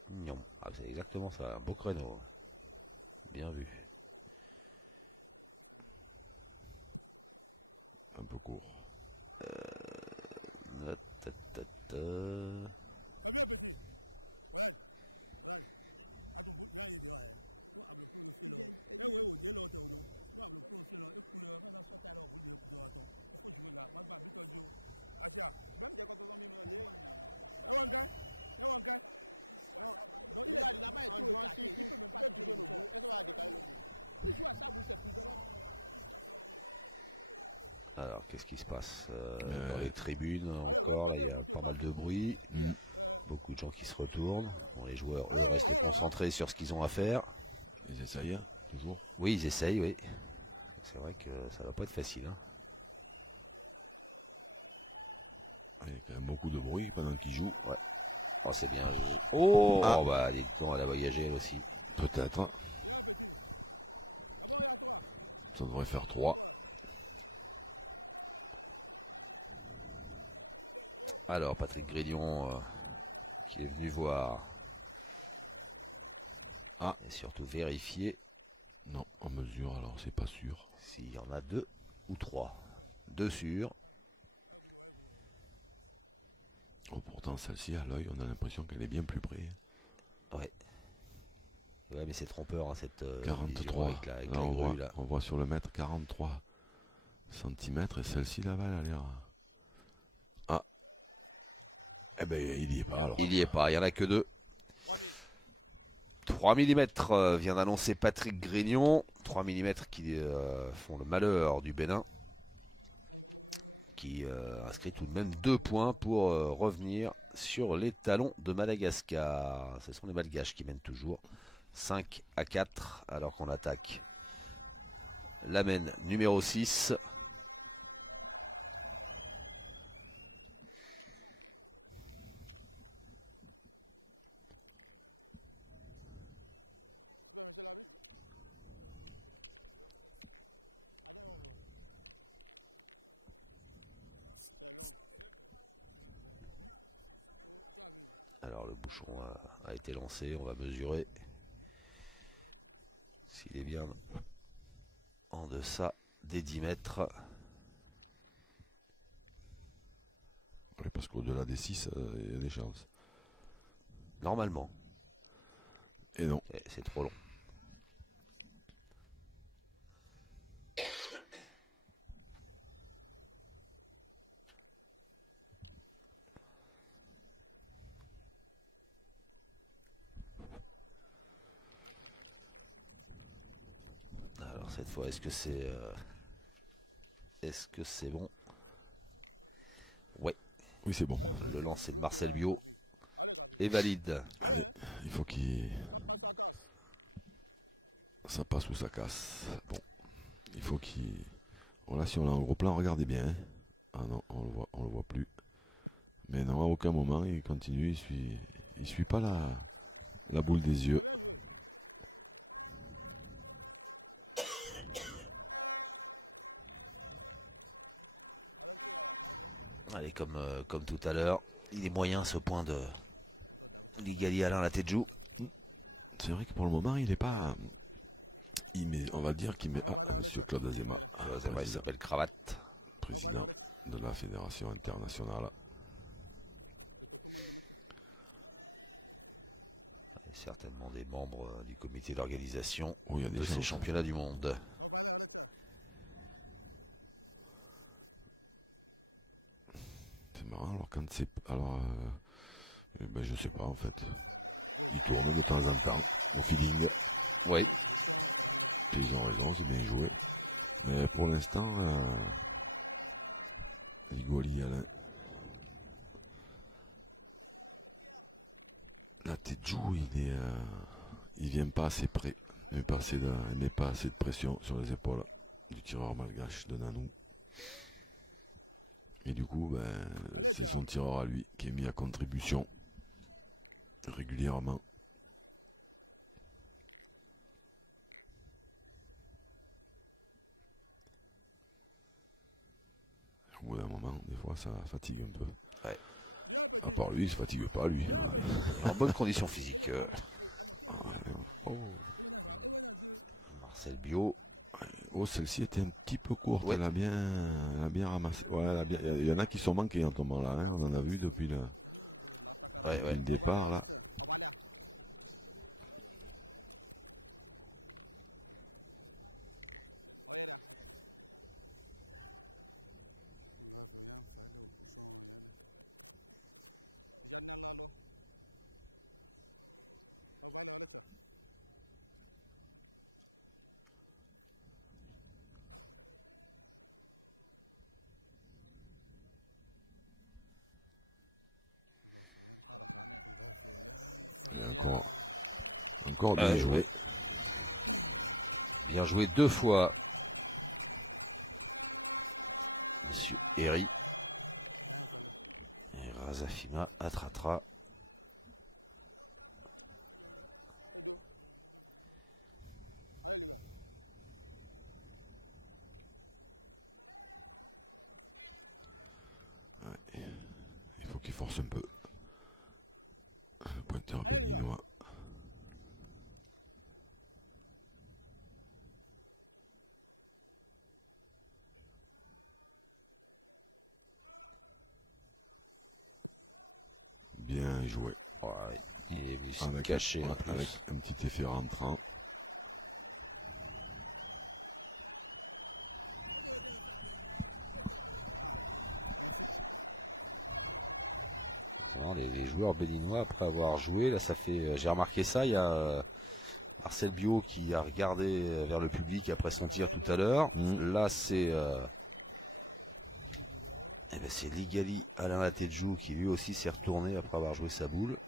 Mignon. Ah, c'est exactement ça, un beau créneau. Bien vu. Un peu court. Ta, ta, ta. Alors, qu'est-ce qui se passe dans les tribunes encore? Là, il y a pas mal de bruit. Beaucoup de gens qui se retournent. Bon, les joueurs, eux, restent concentrés sur ce qu'ils ont à faire. Ils essayent, toujours. Oui, ils essayent, oui. C'est vrai que ça va pas être facile. Hein. Il y a quand même beaucoup de bruit pendant qu'ils jouent. Ouais. Oh, c'est bien. Oh, ah. Oh, bah, dis donc, elle a voyagé, elle aussi. Peut-être. Ça devrait faire 3. Alors, Patrick Grignon, qui est venu voir. Et surtout vérifier. Non, en mesure, alors c'est pas sûr. S'il y en a 2 ou 3. 2 sûrs. Oh, pourtant, celle-ci, à l'œil, on a l'impression qu'elle est bien plus près. Ouais. Ouais, mais c'est trompeur, hein, cette 43. avec là, la grue, là. On voit sur le mètre 43 cm et celle-ci là-bas, elle a l'air. Ah. Eh ben, il y est pas alors. Il y est pas, il y en a que 2. 3 mm vient d'annoncer Patrick Grignon. 3 mm qui font le malheur du Bénin. Qui inscrit tout de même 2 points pour revenir sur les talons de Madagascar. Ce sont les Malgaches qui mènent toujours 5-4 alors qu'on attaque l'amène numéro 6. Alors le bouchon a été lancé, on va mesurer s'il est bien en deçà des 10 mètres. Oui, parce qu'au-delà des 6, il y a des chances. Normalement. Et non. C'est trop long. Alors cette fois, est-ce que c'est bon? Ouais. Oui, c'est bon. Le lancer de Marcel Biot est valide. Allez, il faut qu'il... Ça passe ou ça casse. Bon, il faut qu'il... Voilà, si on l'a en gros plan, regardez bien. Hein. Ah non, on le voit plus. Mais non, à aucun moment, il continue, il suit pas la boule des yeux. Allez, comme tout à l'heure, il est moyen ce point de Ligali Alain la tête joue. C'est vrai que pour le moment, il n'est pas... on va dire qu'il met... Ah, monsieur Claude Azema. Il s'appelle Cravate. Président de la Fédération internationale. Et certainement des membres du comité d'organisation de ces championnats du monde. C'est marrant, alors quand c'est... Alors, ben, je sais pas en fait. Il tourne de temps en temps, au feeling. Oui. Et ils ont raison, c'est bien joué. Mais pour l'instant, Ligoli, Alain. La tête joue, il vient pas assez près. Il met pas assez de pression sur les épaules du tireur malgache de Nanou. Et du coup, ben, c'est son tireur à lui qui est mis à contribution. régulièrement. Au bout d'un moment, des fois, ça fatigue un peu. Ouais. À part lui, il se fatigue pas, lui. En bonne condition physique. Oh. Marcel Biot. Oh, celle-ci était un petit peu courte. Ouais. Elle a bien ramassé. Ouais, il y en a qui sont manqués en tombant là. Hein. On en a vu depuis le départ là. Et encore bien joué. Ouais. Bien joué 2 fois. Monsieur Herry. Et Razafima attrapera. Ouais. Il faut qu'il force un peu. Le pointeur béninois. Bien joué. Ouais, il est venu se Avec cacher en plus. Avec un petit effet rentrant. Vraiment, les joueurs béninois, après avoir joué, là ça fait. J'ai remarqué ça, il y a Marcel Biot qui a regardé vers le public après son tir tout à l'heure. Là c'est. C'est Ligali Alain Latejou qui lui aussi s'est retourné après avoir joué sa boule.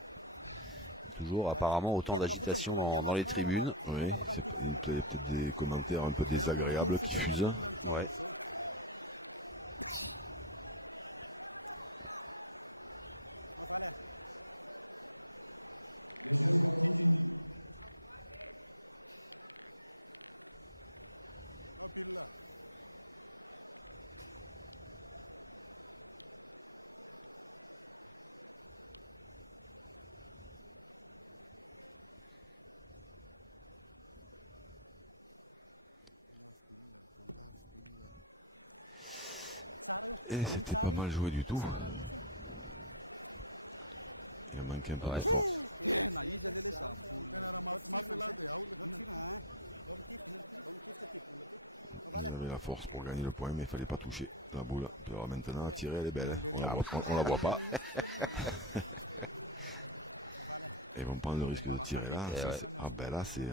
Toujours apparemment autant d'agitation dans les tribunes. Oui, il y a peut-être des commentaires un peu désagréables qui fusent. Ouais. Et c'était pas mal joué du tout. Il a manqué un peu de force. Ils avaient la force pour gagner le point, mais il fallait pas toucher la boule. Alors maintenant, à tirer, elle est belle. Hein. On la voit pas. Ils vont prendre le risque de tirer là. Là, c'est...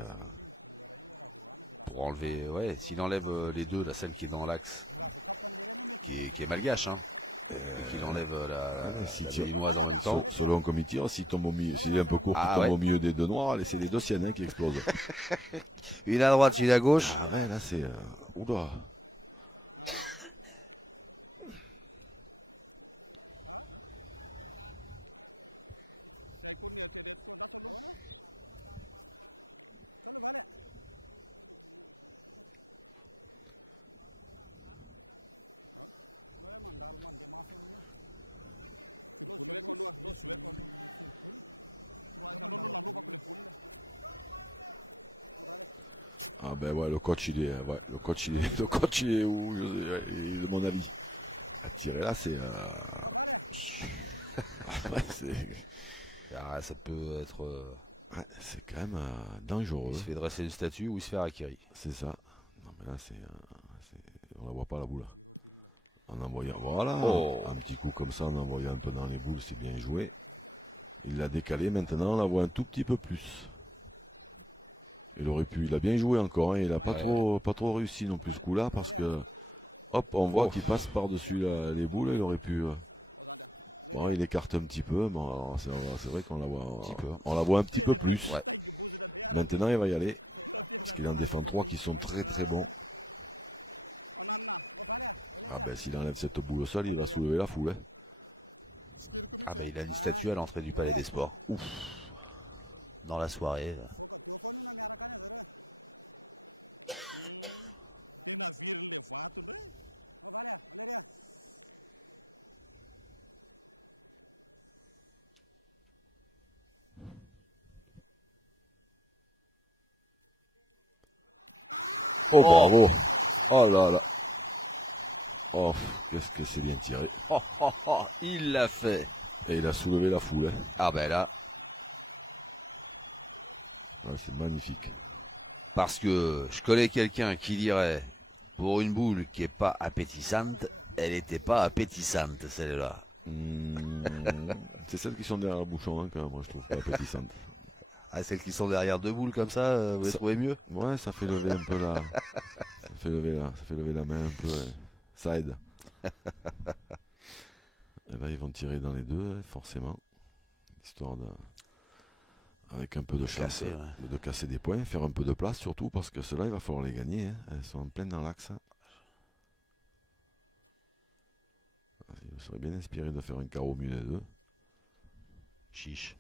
Pour enlever... s'il enlève les deux, la celle qui est dans l'axe, qui est malgache, hein. Qu'il enlève la béninoise en même temps. Selon comme il tire, s'il est un peu court, il tombe au milieu des deux noirs, c'est les deux siennes qui explosent. Une à droite, une à gauche. Ah ouais, là c'est... Oula. Ah ben ouais, le coach il est où, de mon avis. À tirer là, c'est... Ça peut être... c'est quand même dangereux. Il se fait dresser une statue ou il se fait harakiri. C'est ça. Non mais là, on la voit pas la boule. En envoyant, voilà, un petit coup comme ça, en envoyant un peu dans les boules, c'est bien joué. Il l'a décalé, maintenant on la voit un tout petit peu plus. Il a bien joué encore, hein, il a pas trop réussi non plus ce coup-là, parce que, hop, on voit qu'il passe par-dessus les boules, il aurait pu... Bon, il écarte un petit peu, mais c'est vrai qu'on la voit un petit peu plus. Ouais. Maintenant, il va y aller, parce qu'il en défend 3 qui sont très très bons. Ah ben, s'il enlève cette boule au sol, il va soulever la foule. Hein. Ah ben, il a une statue à l'entrée du Palais des Sports. Ouf. dans la soirée. Oh, Oh, bravo. Oh là là. Oh, qu'est-ce que c'est bien tiré. oh, oh, oh, il l'a fait. Et il a soulevé la foule. Hein. Ah ben là, Ah, c'est magnifique. parce que je connais quelqu'un qui dirait, pour une boule qui est pas appétissante, elle était pas appétissante celle-là. C'est celles qui sont derrière le bouchon, hein, quand même, moi je trouve pas appétissantes. Ah, celles qui sont derrière deux boules comme ça, vous les Ça- trouvez mieux? Ouais, ça fait lever un peu la. Ça fait lever la main un peu. Ouais. Ça aide. Et là, ils vont tirer dans les deux, hein, forcément. Histoire de. Avec un peu de chance, Casser, ouais. de casser des points, faire un peu de place surtout, parce que ceux-là, il va falloir les gagner. Hein. Elles sont en plein dans l'axe. Je serais bien inspiré de faire un carreau au milieu des deux. Chiche.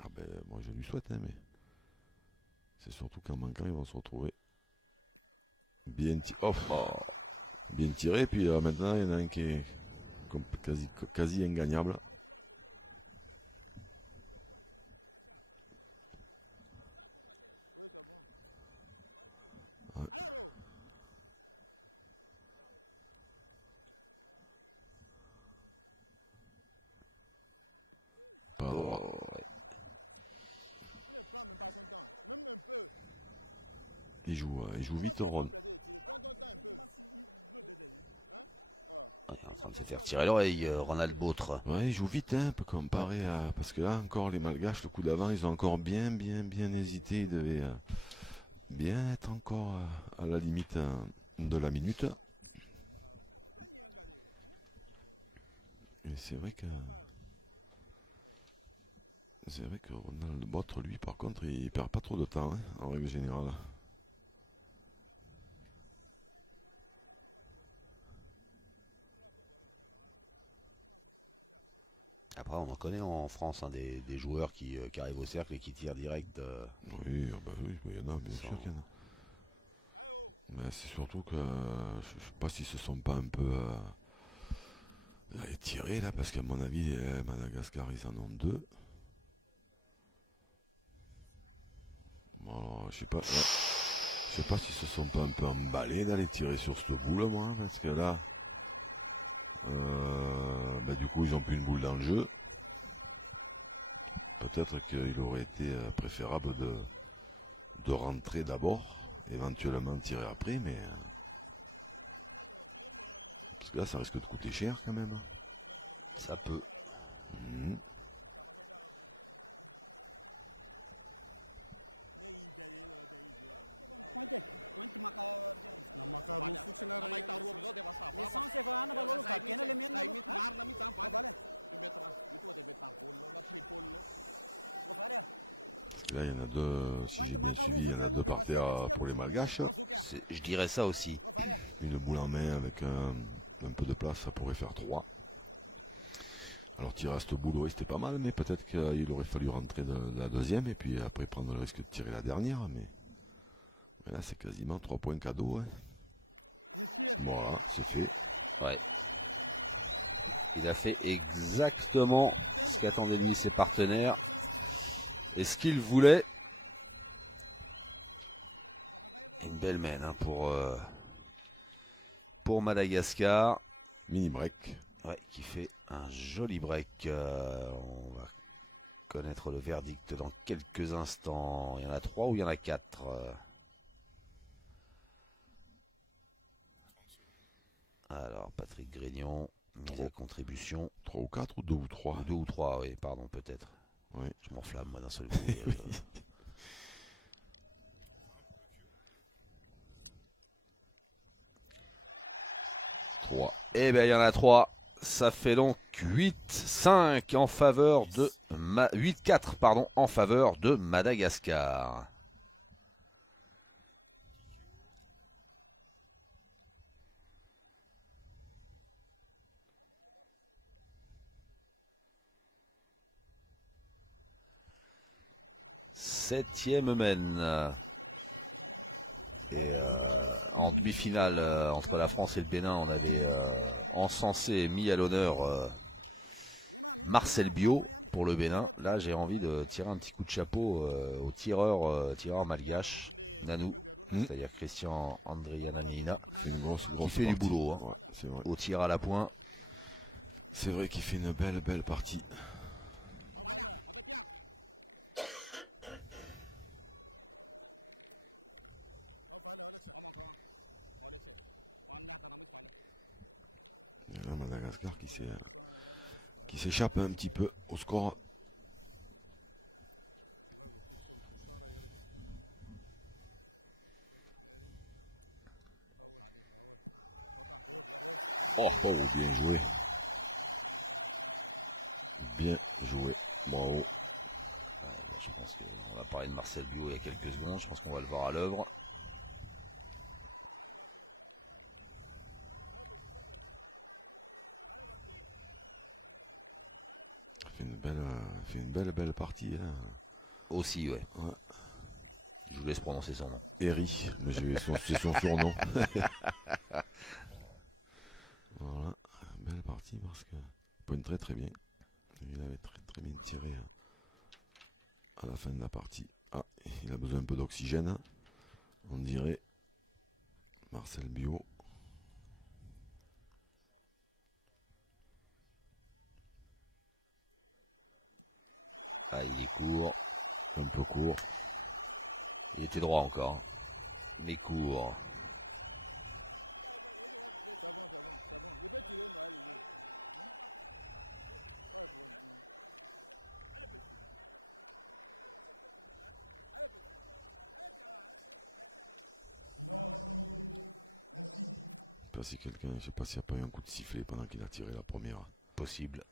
Ah ben, moi je lui souhaite, hein, mais c'est surtout qu'en manquant, ils vont se retrouver bien, Oh, bien tirés. Puis maintenant, il y en a un qui est quasi ingagnable. Ouais, pas droit. oh, ouais. Il joue vite Ron. Il est en train de se faire tirer l'oreille, Ronald Bautre. Ouais, il joue vite, hein, un peu Ouais. comparé à. Parce que là, encore, les Malgaches, le coup d'avant, ils ont encore bien hésité. Ils devaient bien être encore à la limite de la minute. Et c'est vrai que Ronald Botre, lui, par contre, il perd pas trop de temps, hein, en règle générale. Après, on en connaît en France hein, des joueurs qui arrivent au cercle et qui tirent direct Oui, ah bah oui, il y en a, bien sûr sans... qu'il y en a. Mais c'est surtout que je sais pas s'ils se sont pas un peu étirés là, parce qu'à mon avis, Madagascar, ils en ont deux. Bon, alors, je sais pas s'ils se sont pas un peu emballés d'aller tirer sur cette boule, moi, hein, parce que là, bah, du coup, ils ont plus une boule dans le jeu. Peut-être qu'il aurait été préférable de rentrer d'abord, éventuellement tirer après, mais parce que là, ça risque de coûter cher quand même. Ça peut. Mhm. Parce que là, il y en a deux, si j'ai bien suivi, il y en a deux par terre pour les Malgaches. Je dirais ça aussi. Une boule en main avec un peu de place, ça pourrait faire trois. Alors tirer à cette boule, oui, c'était pas mal, mais peut-être qu'il aurait fallu rentrer de la deuxième et puis après prendre le risque de tirer la dernière. Mais là, c'est quasiment 3 points cadeaux. Hein. Voilà, c'est fait. Ouais. Il a fait exactement ce qu'attendaient lui ses partenaires et ce qu'il voulait. Une belle mène hein, pour Madagascar. Mini break. Ouais, qui fait un joli break. On va connaître le verdict dans quelques instants. Il y en a trois ou il y en a quatre Alors, Patrick Grignon, mise à contribution. 3 ou 4 ou 2 ou 3. Ou deux ou trois, oui, pardon, peut-être. Oui. Je m'enflamme, moi, d'un seul coup. 3. Eh bien, il y en a trois. Ça fait donc 8-5 en faveur de 8-4 pardon en faveur de Madagascar. 7e mène. Et en demi-finale entre la France et le Bénin, on avait encensé et mis à l'honneur Marcel Biot pour le Bénin. Là, j'ai envie de tirer un petit coup de chapeau au tireur malgache, Nanou, c'est-à-dire Christian Andriananina, qui fait du boulot hein, ouais, au tir à la pointe. C'est vrai qu'il fait une belle partie. Et là, Madagascar qui s'échappe un petit peu au score. Oh, bien joué. Bien joué. Bravo. Ouais, je pense qu'on a parlé de Marcel Biot il y a quelques secondes. Je pense qu'on va le voir à l'œuvre. Fait une belle partie. Hein. Aussi, ouais. Je vous laisse prononcer son nom. Eri, mais c'est son surnom. Voilà, belle partie parce que pointe très bien. Il avait très bien tiré à la fin de la partie. Ah, il a besoin un peu d'oxygène. On dirait Marcel Biot. Ah, il est court. Un peu court. Il était droit encore. Mais court. Je sais pas s'il n'y a pas eu un coup de sifflet pendant qu'il a tiré la première. Possible.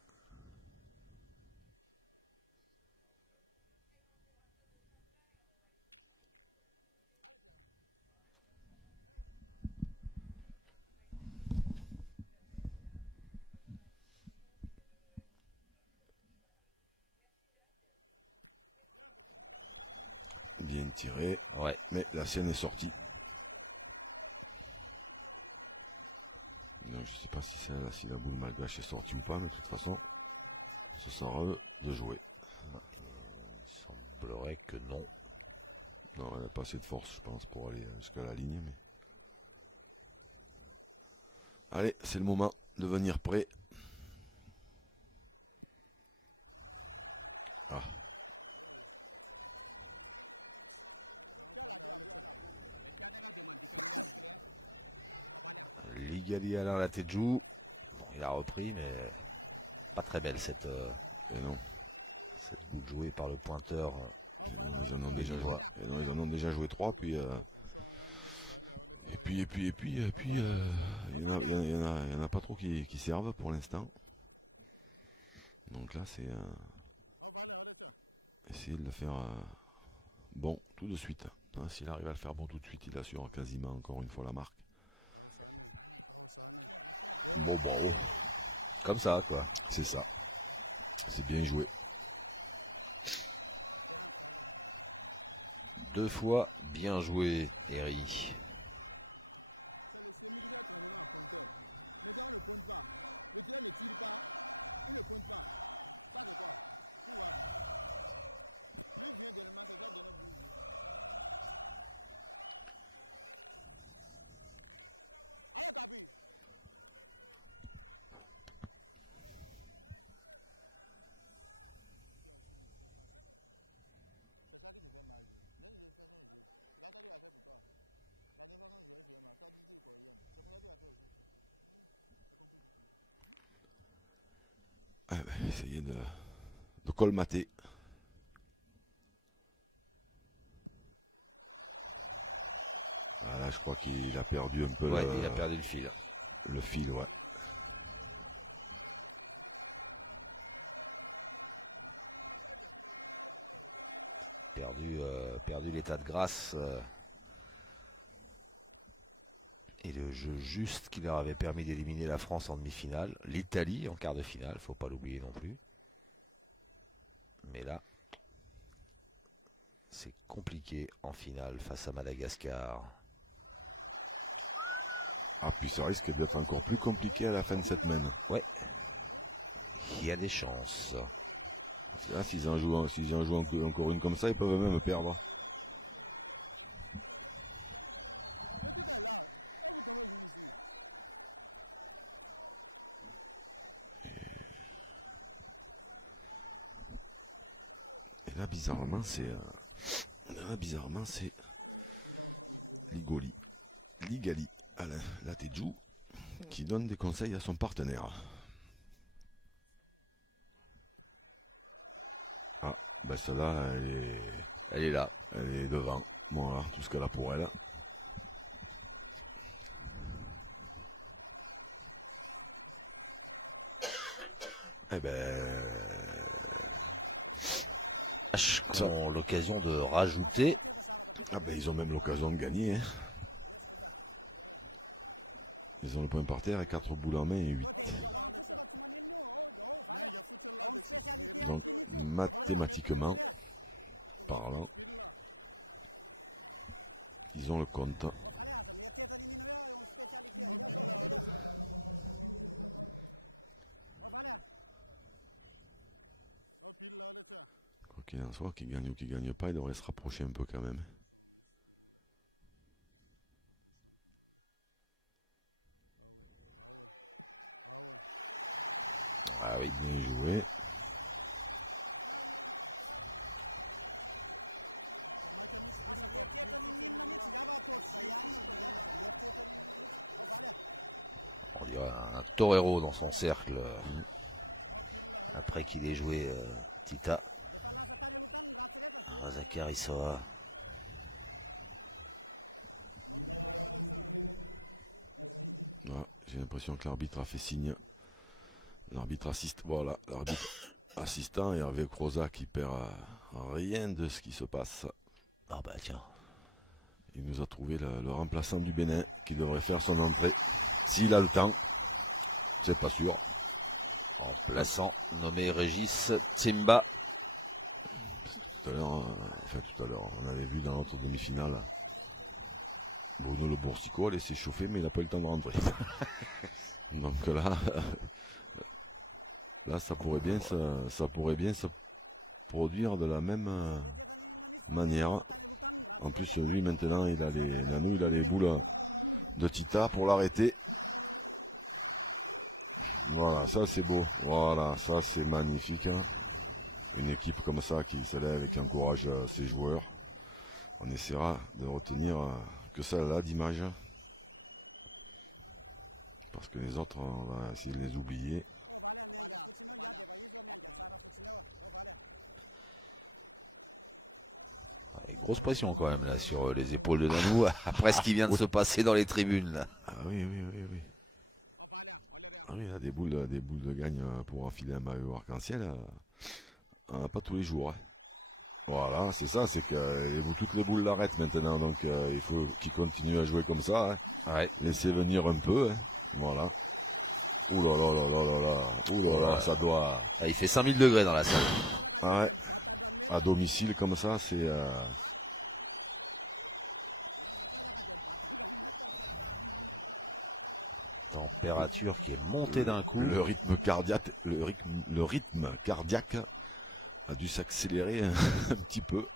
Bien tiré. Ouais. Mais la sienne est sortie. Non, je sais pas si la boule malgache est sortie ou pas, mais de toute façon, ce sera eux de jouer. Il semblerait que non. Non, elle n'a pas assez de force, je pense, pour aller jusqu'à la ligne. Mais... Allez, c'est le moment de venir prêt. Ah. Ligali Alain Latéjou. Bon, il a repris, mais pas très belle cette boule jouée par le pointeur. Ils en ont déjà joué 3, puis et puis il y en a pas trop qui servent pour l'instant. Donc là c'est essayer de le faire bon tout de suite. Hein, s'il arrive à le faire bon tout de suite, il assure quasiment encore une fois la marque. Bon, comme ça quoi. C'est ça. C'est bien joué. 2 fois bien joué, Eri. Essayer de colmater. Ah là, je crois qu'il a perdu un peu il a perdu le fil. Le fil, ouais. Perdu l'état de grâce. Et le jeu juste qui leur avait permis d'éliminer la France en demi-finale. L'Italie en quart de finale, faut pas l'oublier non plus. Mais là, c'est compliqué en finale face à Madagascar. Ah, puis ça risque d'être encore plus compliqué à la fin de cette semaine. Ouais, il y a des chances. Parce que là, s'ils en jouent encore une comme ça, ils peuvent même perdre. Et là, bizarrement, c'est Ligali, Alain Latejou, qui donne des conseils à son partenaire. Ah, ben celle-là, Elle est là. elle est devant. Voilà, tout ce qu'elle a pour elle. Eh ben, Ils ont l'occasion de rajouter. ah ben ils ont même l'occasion de gagner. Hein. Ils ont le point par terre et 4 boules en main et 8. Donc, mathématiquement parlant, ils ont le compte. Quoi qu'il en soit, qu'ils gagnent ou qu'ils gagnent pas, ils devraient se rapprocher un peu quand même. Ah oui. Bien joué. On dirait un torero dans son cercle. Après qu'il ait joué Tita. Razakar Issoa. Ah, j'ai l'impression que l'arbitre a fait signe. L'arbitre assiste. Voilà, l'arbitre assistant et avec Rosa qui perd rien de ce qui se passe. Ah bah tiens. Il nous a trouvé le remplaçant du Bénin qui devrait faire son entrée. S'il a le temps, c'est pas sûr. Remplaçant nommé Régis Tsimba. Tout à l'heure, on avait vu dans notre demi-finale Bruno Le Boursicot aller s'échauffer, mais il n'a pas eu le temps de rentrer. Donc là, ça pourrait bien se produire de la même manière. En plus, lui maintenant, il a les boules de Tita pour l'arrêter. Voilà, ça c'est beau. Voilà, ça c'est magnifique. Hein. Une équipe comme ça qui s'élève et qui encourage ses joueurs. On essaiera de retenir que celle-là d'image. Parce que les autres, on va essayer de les oublier. Grosse pression quand même là sur les épaules de Nanou après ce qui vient de se passer dans les tribunes là. Ah oui. Ah oui, il y a des boules de gagne pour enfiler un maillot arc-en-ciel. Pas tous les jours. Hein. Voilà, c'est ça, c'est que toutes les boules l'arrêtent maintenant, donc il faut qu'ils continuent à jouer comme ça. Hein. Ouais. Laissez venir un peu, hein. Voilà. Ouh là là là là là là, ouh là là, ça doit... Ah, il fait 5000 degrés dans la salle. Ah ouais, à domicile comme ça, c'est... Température qui est montée d'un coup. Le rythme cardiaque a dû s'accélérer un petit peu.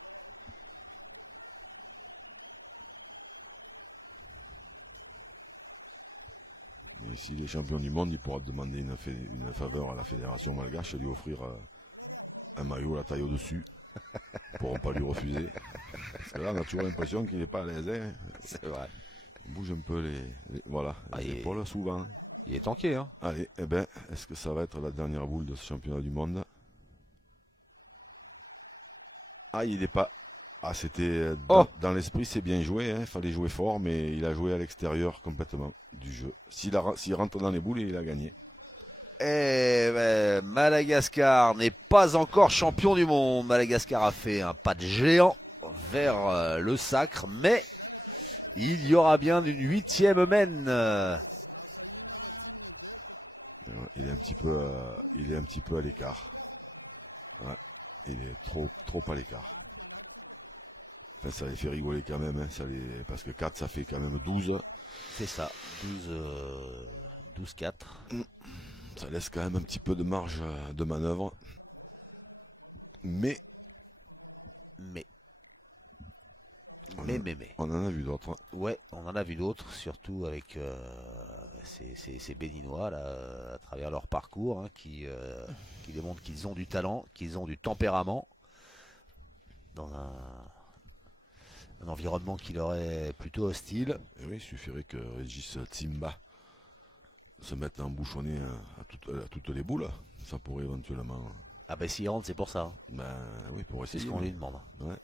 Et s'il est champion du monde, il pourra demander une faveur à la fédération malgache, lui offrir un maillot à la taille au-dessus. Ils ne pourront pas lui refuser. Parce que là, on a toujours l'impression qu'il n'est pas à l'aise. Hein. C'est vrai. Il bouge un peu les épaules souvent. Il est tanké, hein. Allez, eh ben, est-ce que ça va être la dernière boule de ce championnat du monde? Ah, il n'est pas... Ah, c'était... Dans l'esprit, c'est bien joué. Il fallait jouer fort, mais il a joué à l'extérieur complètement du jeu. S'il rentre dans les boules, il a gagné. Eh ben, Madagascar n'est pas encore champion du monde. Madagascar a fait un pas de géant vers le sacre, mais il y aura bien une 8e mène. Il est un petit peu à l'écart. Ouais, il est trop à l'écart. Enfin, ça les fait rigoler quand même, hein, parce que 4 ça fait quand même 12. C'est ça, 12-4. Ça laisse quand même un petit peu de marge de manœuvre. Mais Mais, on, mais. on en a vu d'autres. Ouais, on en a vu d'autres, surtout avec ces Béninois là, à travers leur parcours, hein, qui démontrent qu'ils ont du talent, qu'ils ont du tempérament dans un environnement qui leur est plutôt hostile. Et oui, il suffirait que Régis Tsimba se mette à embouchonner à toutes les boules. Ça pourrait éventuellement. Ah ben s'ils rentrent, c'est pour ça, hein. Ben oui, pour C'est essayer. ce qu'on lui demande. Ouais.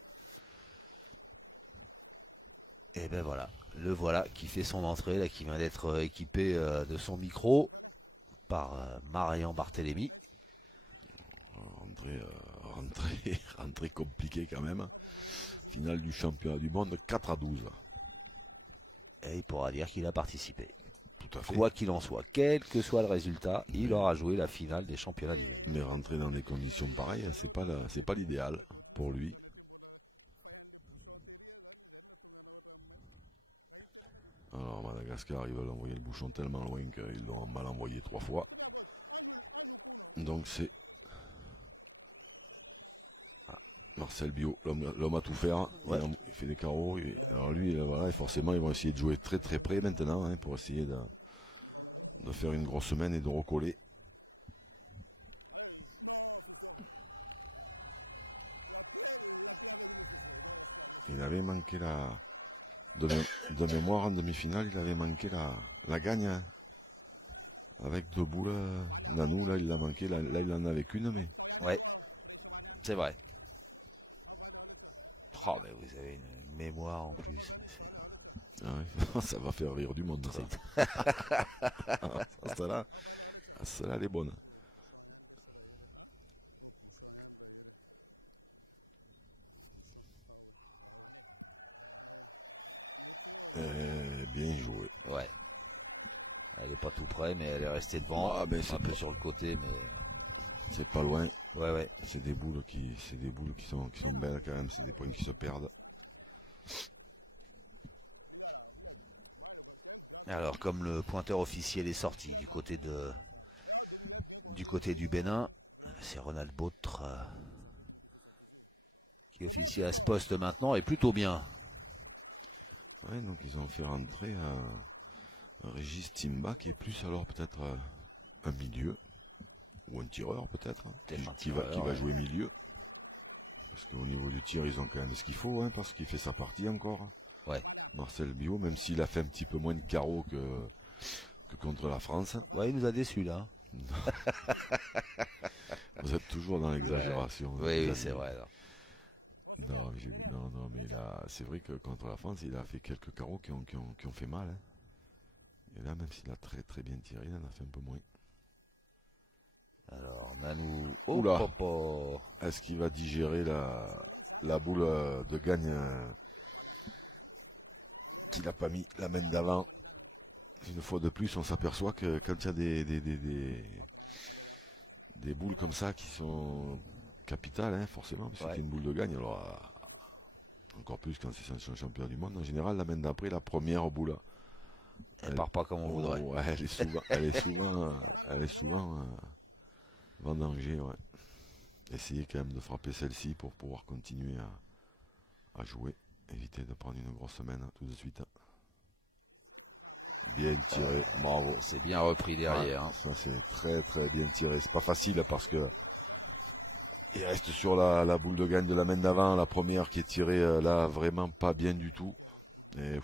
Et ben voilà, le voilà qui fait son entrée, là, qui vient d'être équipé de son micro par Marian Barthélémy. Rentrée compliquée quand même. Finale du championnat du monde 4-12. Et il pourra dire qu'il a participé. Tout à fait. Quoi qu'il en soit, quel que soit le résultat, il aura joué la finale des championnats du monde. Mais rentrer dans des conditions pareilles, c'est pas l'idéal pour lui. Alors Madagascar, ils veulent envoyer le bouchon tellement loin qu'ils l'ont mal envoyé 3 fois. Donc c'est Marcel Bio, l'homme à tout faire. Ouais. Il fait des carreaux. Alors lui, voilà, et forcément, ils vont essayer de jouer très très près maintenant, hein, pour essayer de faire une grosse semaine et de recoller. Il avait manqué de mémoire en demi-finale, il avait manqué la gagne, hein. Avec 2 boules. Nanou, là, il l'a manqué, là, il en avait qu'une, mais. Ouais, c'est vrai. Oh, mais vous avez une mémoire en plus. Ah ouais, ça va faire rire du monde, ça. Celle-là, elle est bonne. Bien joué. Ouais. Elle est pas tout près, mais elle est restée devant. Ah, ben, un peu sur le côté, mais. C'est pas loin. Ouais, ouais. C'est des boules qui sont belles quand même. C'est des points qui se perdent. Alors, comme le pointeur officiel est sorti du côté du Bénin, c'est Ronald Bautre qui officie à ce poste maintenant, et plutôt bien. Ouais, donc ils ont fait rentrer un Régis Timba qui est plus alors peut-être un milieu ou un tireur peut-être, qui va jouer milieu. Parce qu'au niveau du tir, ils ont quand même ce qu'il faut, hein, parce qu'il fait sa partie encore. Ouais. Marcel Bio, même s'il a fait un petit peu moins de carreaux que contre la France. Ouais, il nous a déçus là. Vous êtes toujours dans l'exagération. Oui, c'est vrai. Non, mais c'est vrai que contre la France, il a fait quelques carreaux qui ont fait mal, hein. Et là, même s'il a très très bien tiré, il en a fait un peu moins. Alors, Nanou. Oula. Est-ce qu'il va digérer la boule de gagne qu'il n'a pas mis la main d'avant? Une fois de plus, on s'aperçoit que quand il y a des boules comme ça qui sont capitales, hein, forcément, parce que c'est une boule de gagne, alors encore plus quand c'est un champion du monde, en général, la main d'après, la première boule, elle part pas comme on voudrait. Ouais, elle est souvent vendangée, ouais. Essayez quand même de frapper celle-ci pour pouvoir continuer à jouer. Évitez de prendre une grosse semaine tout de suite. Bien tiré, bravo. C'est bien repris derrière. Ouais, ça c'est très très bien tiré. C'est pas facile parce que il reste sur la boule de gagne de la main d'avant, la première qui est tirée là vraiment pas bien du tout. Et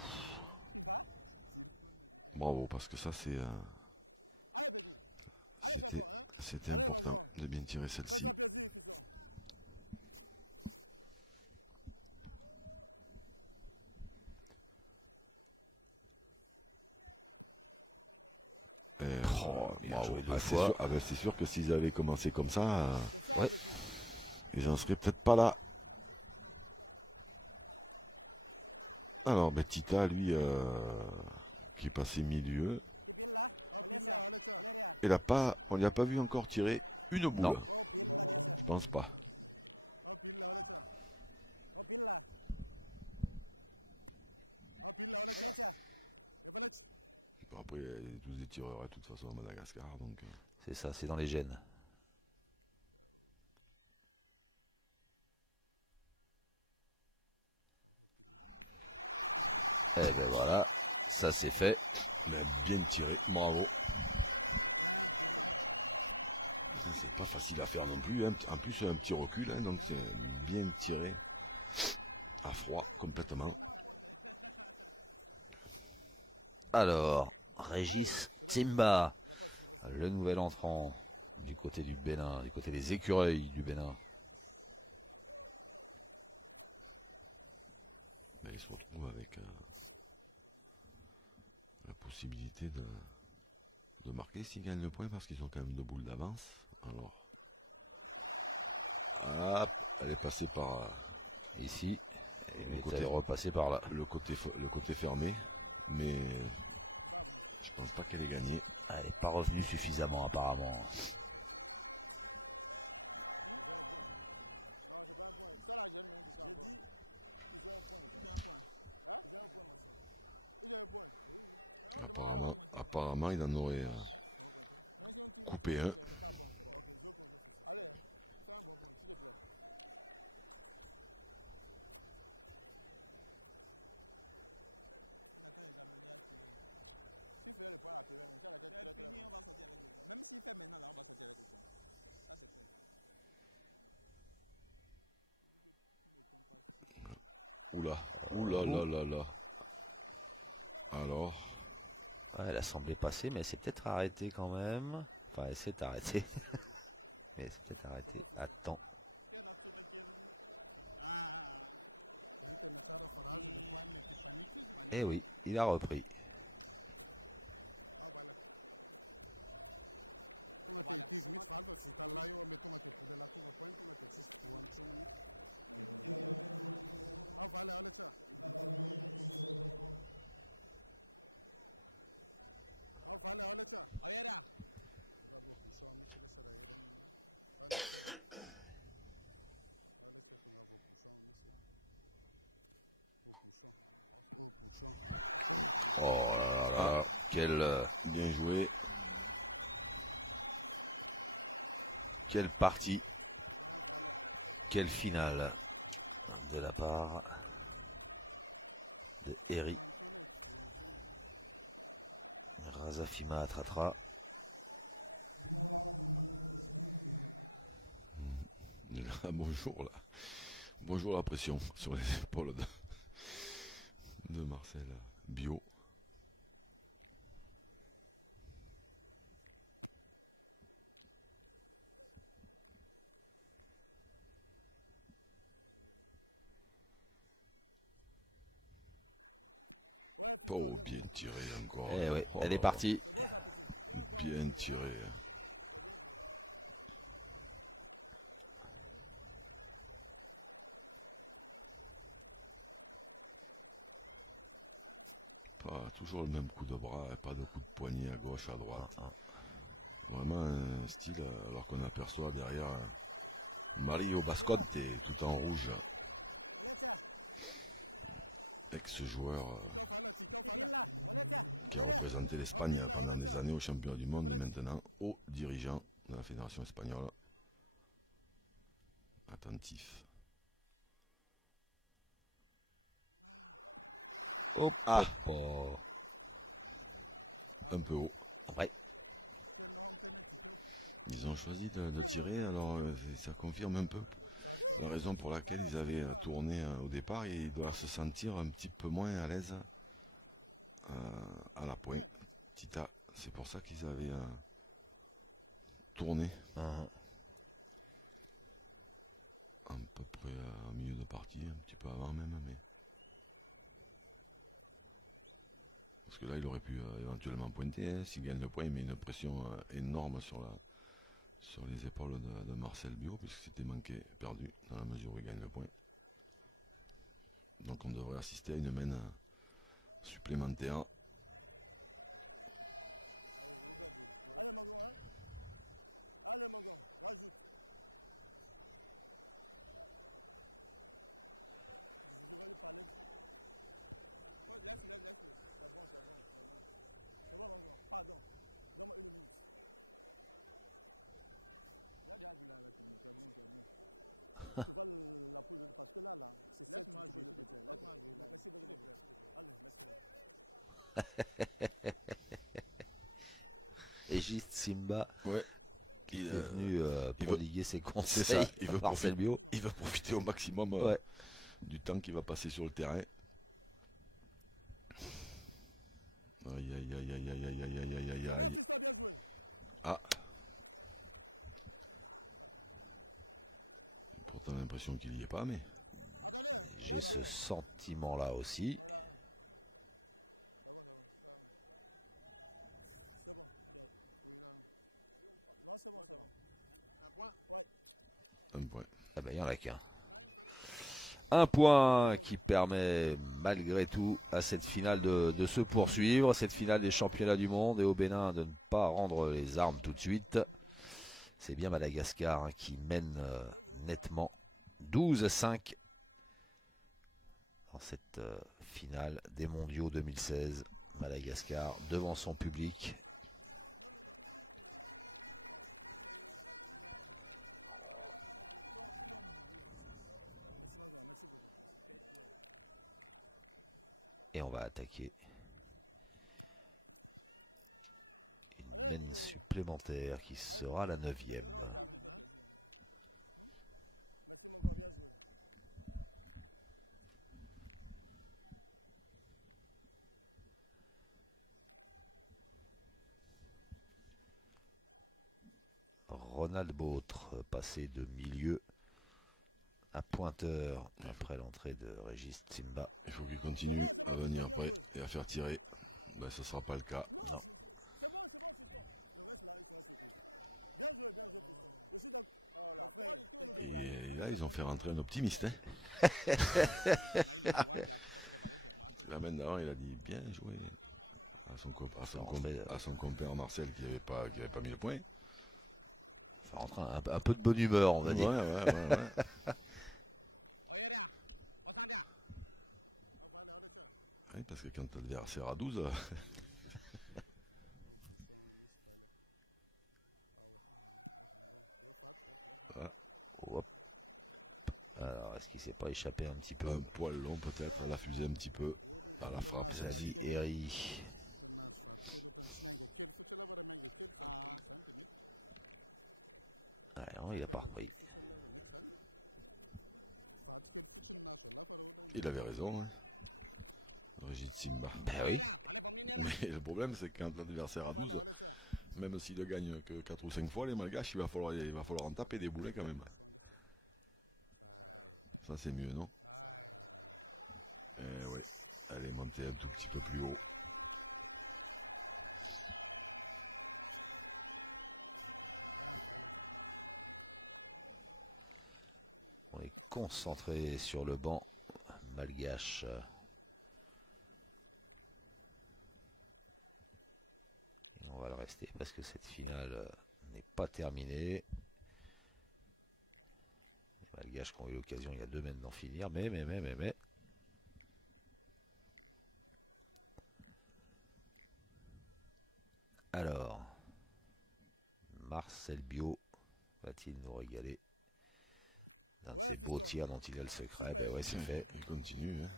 bravo, parce que ça c'était important de bien tirer celle-ci. Bravo. C'est sûr que s'ils avaient commencé comme ça, ouais, ils en seraient peut-être pas là. Alors, Tita, lui, qui est passé milieu, on lui a pas vu encore tirer une boule. Non. Je pense pas. après, tous des tireurs, de toute façon, à Madagascar. Donc, C'est ça, c'est dans les gènes. Eh ben voilà, ça c'est fait. mais bien tiré, bravo. C'est pas facile à faire non plus, hein. En plus, un petit recul, hein, donc c'est bien tiré. À froid, complètement. Alors, Régis Timba, le nouvel entrant du côté du Bénin, du côté des écureuils du Bénin. Ben, il se retrouve avec la possibilité de marquer s'ils gagnent le point parce qu'ils ont quand même deux boules d'avance. Alors, hop, elle est passée par Ici, le et côté, elle est repassée par là. le côté fermé, mais je pense pas qu'elle ait gagné. Elle n'est pas revenue suffisamment apparemment. Apparemment, il en aurait coupé un. Oula, oula là là là. Alors, Ouais, elle a semblé passer, mais elle s'est peut-être arrêtée quand même. Enfin, elle s'est arrêtée. Mais elle s'est peut-être arrêtée à temps. Eh oui, il a repris. Oh là là là, bien joué. quelle partie, quelle finale de la part de Eri. Razafima Atratra. Bonjour là. Bonjour la pression sur les épaules de Marcel Bio. Oh, bien tiré encore. Eh oui, Oh elle là est là. partie. Bien tiré. Pas toujours le même coup de bras, pas de coup de poignet à gauche, à droite. Vraiment un style, alors qu'on aperçoit derrière Mario Basconte tout en rouge. Ex-joueur qui a représenté l'Espagne pendant des années au championnat du monde et maintenant au dirigeant de la fédération espagnole. Attentif. Hop, Ah, hop. un peu haut. Ouais. Ils ont choisi de tirer, alors ça confirme un peu la raison pour laquelle ils avaient tourné au départ et ils doivent se sentir un petit peu moins à l'aise à la pointe. Tita, c'est pour ça qu'ils avaient tourné à peu près au milieu de partie, un petit peu avant même, mais parce que là il aurait pu éventuellement pointer, hein, s'il gagne le point, il met une pression énorme sur les épaules de Marcel Bio, puisque c'était manqué, perdu, dans la mesure où il gagne le point. Donc on devrait assister à une main supplémentaire. Régis Simba Ouais. qui est venu prodiguer ses C'est ça, conseils à Marcel Bio. il veut profiter au maximum Ouais. du temps qu'il va passer sur le terrain. Aïe aïe aïe aïe aïe aïe aïe aïe aïe aïe aïe. Ah, j'ai pourtant l'impression qu'il y est pas, mais J'ai ce sentiment-là aussi. un point. Ah ben, il n'y en a qu'un. Un point qui permet malgré tout à cette finale de se poursuivre, cette finale des championnats du monde, et au Bénin de ne pas rendre les armes tout de suite. C'est bien Madagascar qui mène nettement 12-5 dans cette finale des mondiaux 2016. Madagascar devant son public. Et on va attaquer une mène supplémentaire qui sera la 9e. Ronald Bautre passé de milieu à pointeur après l'entrée de Régis Simba. Il faut qu'il continue à venir après et à faire tirer. Ben, ce sera pas le cas. Non. Et là, ils ont fait rentrer un optimiste. La main d'avant, il a dit bien joué à son compère Marcel qui avait pas mis le point. Ça rentre un peu de bonne humeur, on va dire. Ouais. Oui, parce que quand l'adversaire à 12, voilà. Hop. Alors, est-ce qu'il s'est pas échappé un petit peu? Un poil long peut-être, elle a fusé un petit peu à la frappe. Zali Eri. Ah non, il a pas repris. Il avait raison, hein. Régis Simba. Ben oui. Mais le problème, c'est que quand l'adversaire a 12, même s'il ne gagne que 4 ou 5 fois, les Malgaches, il va falloir en taper des boulets quand même. Ça, c'est mieux, non? Ouais, elle est montée un tout petit peu plus haut. On est concentré sur le banc malgache. Et on va le rester parce que cette finale n'est pas terminée. Les malgaches qui ont eu l'occasion il y a 2 semaines d'en finir, mais. Alors, Marcel Bio va-t-il nous régaler d'un de ces beaux tirs dont il a le secret? Ben ouais, c'est fait. Il continue, hein.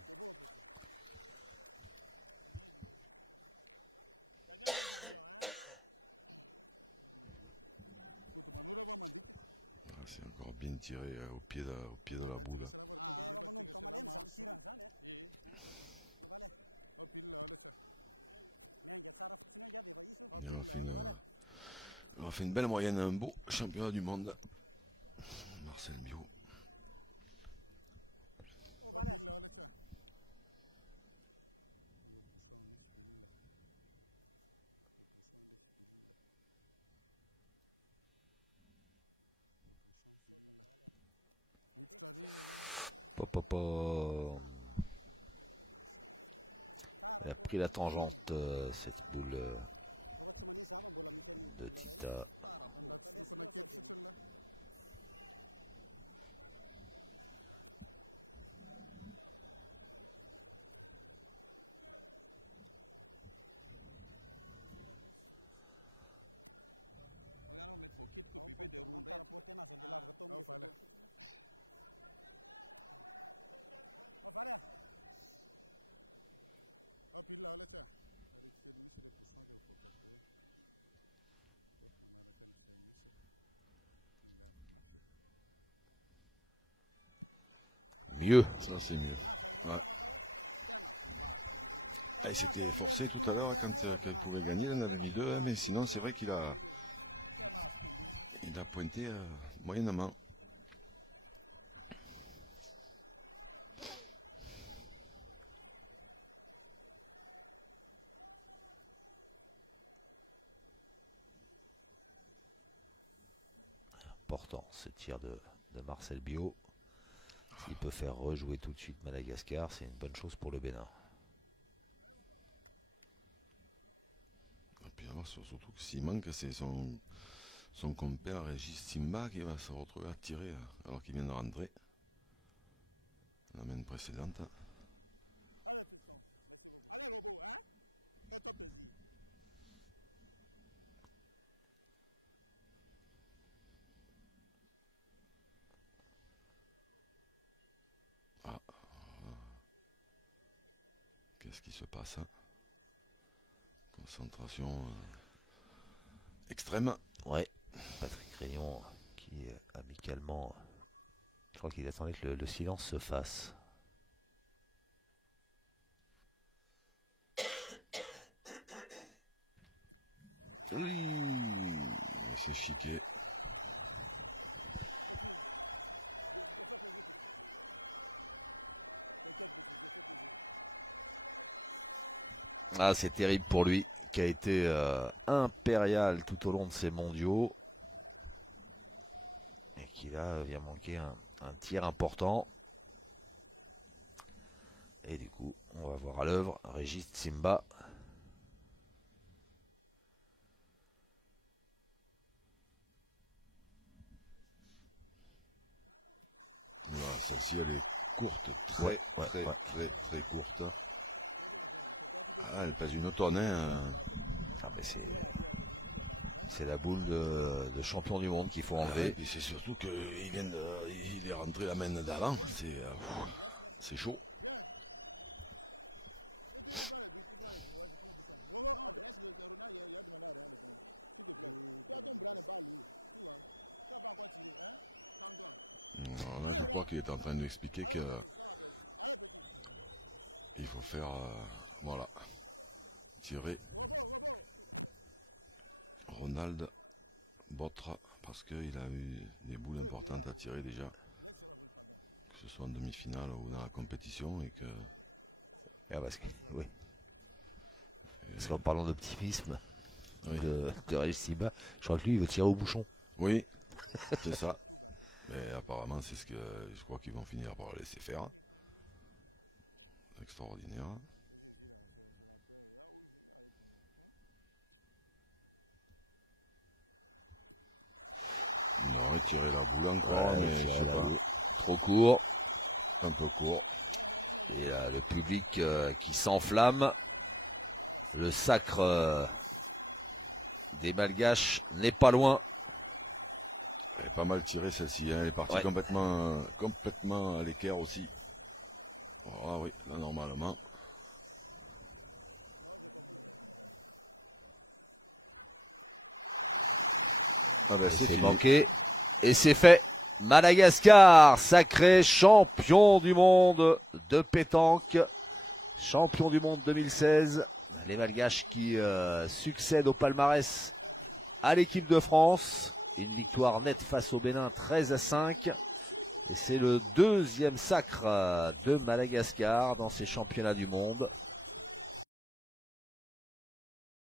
Ah, c'est encore bien tiré au pied de la boule. Et on a fait une belle moyenne, un beau championnat du monde. Marcel Bio. Elle a pris la tangente, cette boule de Tita. mieux. Ça, c'est mieux. Ouais. Ah, il s'était forcé tout à l'heure quand il pouvait gagner, il en avait mis 2, hein, mais sinon, c'est vrai qu'il a pointé moyennement. Important ce tir de Marcel Biot. S'il peut faire rejouer tout de suite Madagascar, c'est une bonne chose pour le Bénin. Et puis alors, surtout que s'il manque, c'est son compère Régis Simba qui va se retrouver à tirer alors qu'il vient de rentrer. La main précédente. Ah. Qu'est-ce qui se passe? Concentration extrême. Ouais, Patrick Rayon qui amicalement, je crois qu'il attendait que le silence se fasse. Oui, c'est chiqué. Ah, c'est terrible pour lui, qui a été impérial tout au long de ces mondiaux. Et qui là vient manquer un tir important. Et du coup, on va voir à l'œuvre Régis Simba. Voilà, celle-ci elle est courte, très courte. Ah, elle pèse une tonne, hein. Ah, ben c'est la boule de champion du monde qu'il faut enlever. Et c'est surtout qu'il il est rentré la main d'avant, c'est chaud. Alors là, je crois qu'il est en train de lui expliquer que il faut faire, voilà, tirer Ronald Botra, parce qu'il a eu des boules importantes à tirer déjà, que ce soit en demi-finale ou dans la compétition, et que... Ah, oui. Parce qu'en parlant d'optimisme, Oui. de Régis Simba, je crois que lui, il veut tirer au bouchon. Oui, c'est ça. Mais apparemment, c'est ce que je crois qu'ils vont finir par laisser faire. Extraordinaire. Non, retirer la boule encore, mais je sais pas. Trop court. Un peu court. Et là, le public qui s'enflamme. Le sacre des Malgaches n'est pas loin. Elle est pas mal tirée celle-ci, hein. Elle est partie complètement à l'équerre aussi. Ah oui, là normalement. Ah ben c'est manqué. Et c'est fait. Madagascar, sacré champion du monde de pétanque. Champion du monde 2016. Les Malgaches qui succèdent au palmarès à l'équipe de France. Une victoire nette face au Bénin 13-5. Et c'est le deuxième sacre de Madagascar dans ces championnats du monde.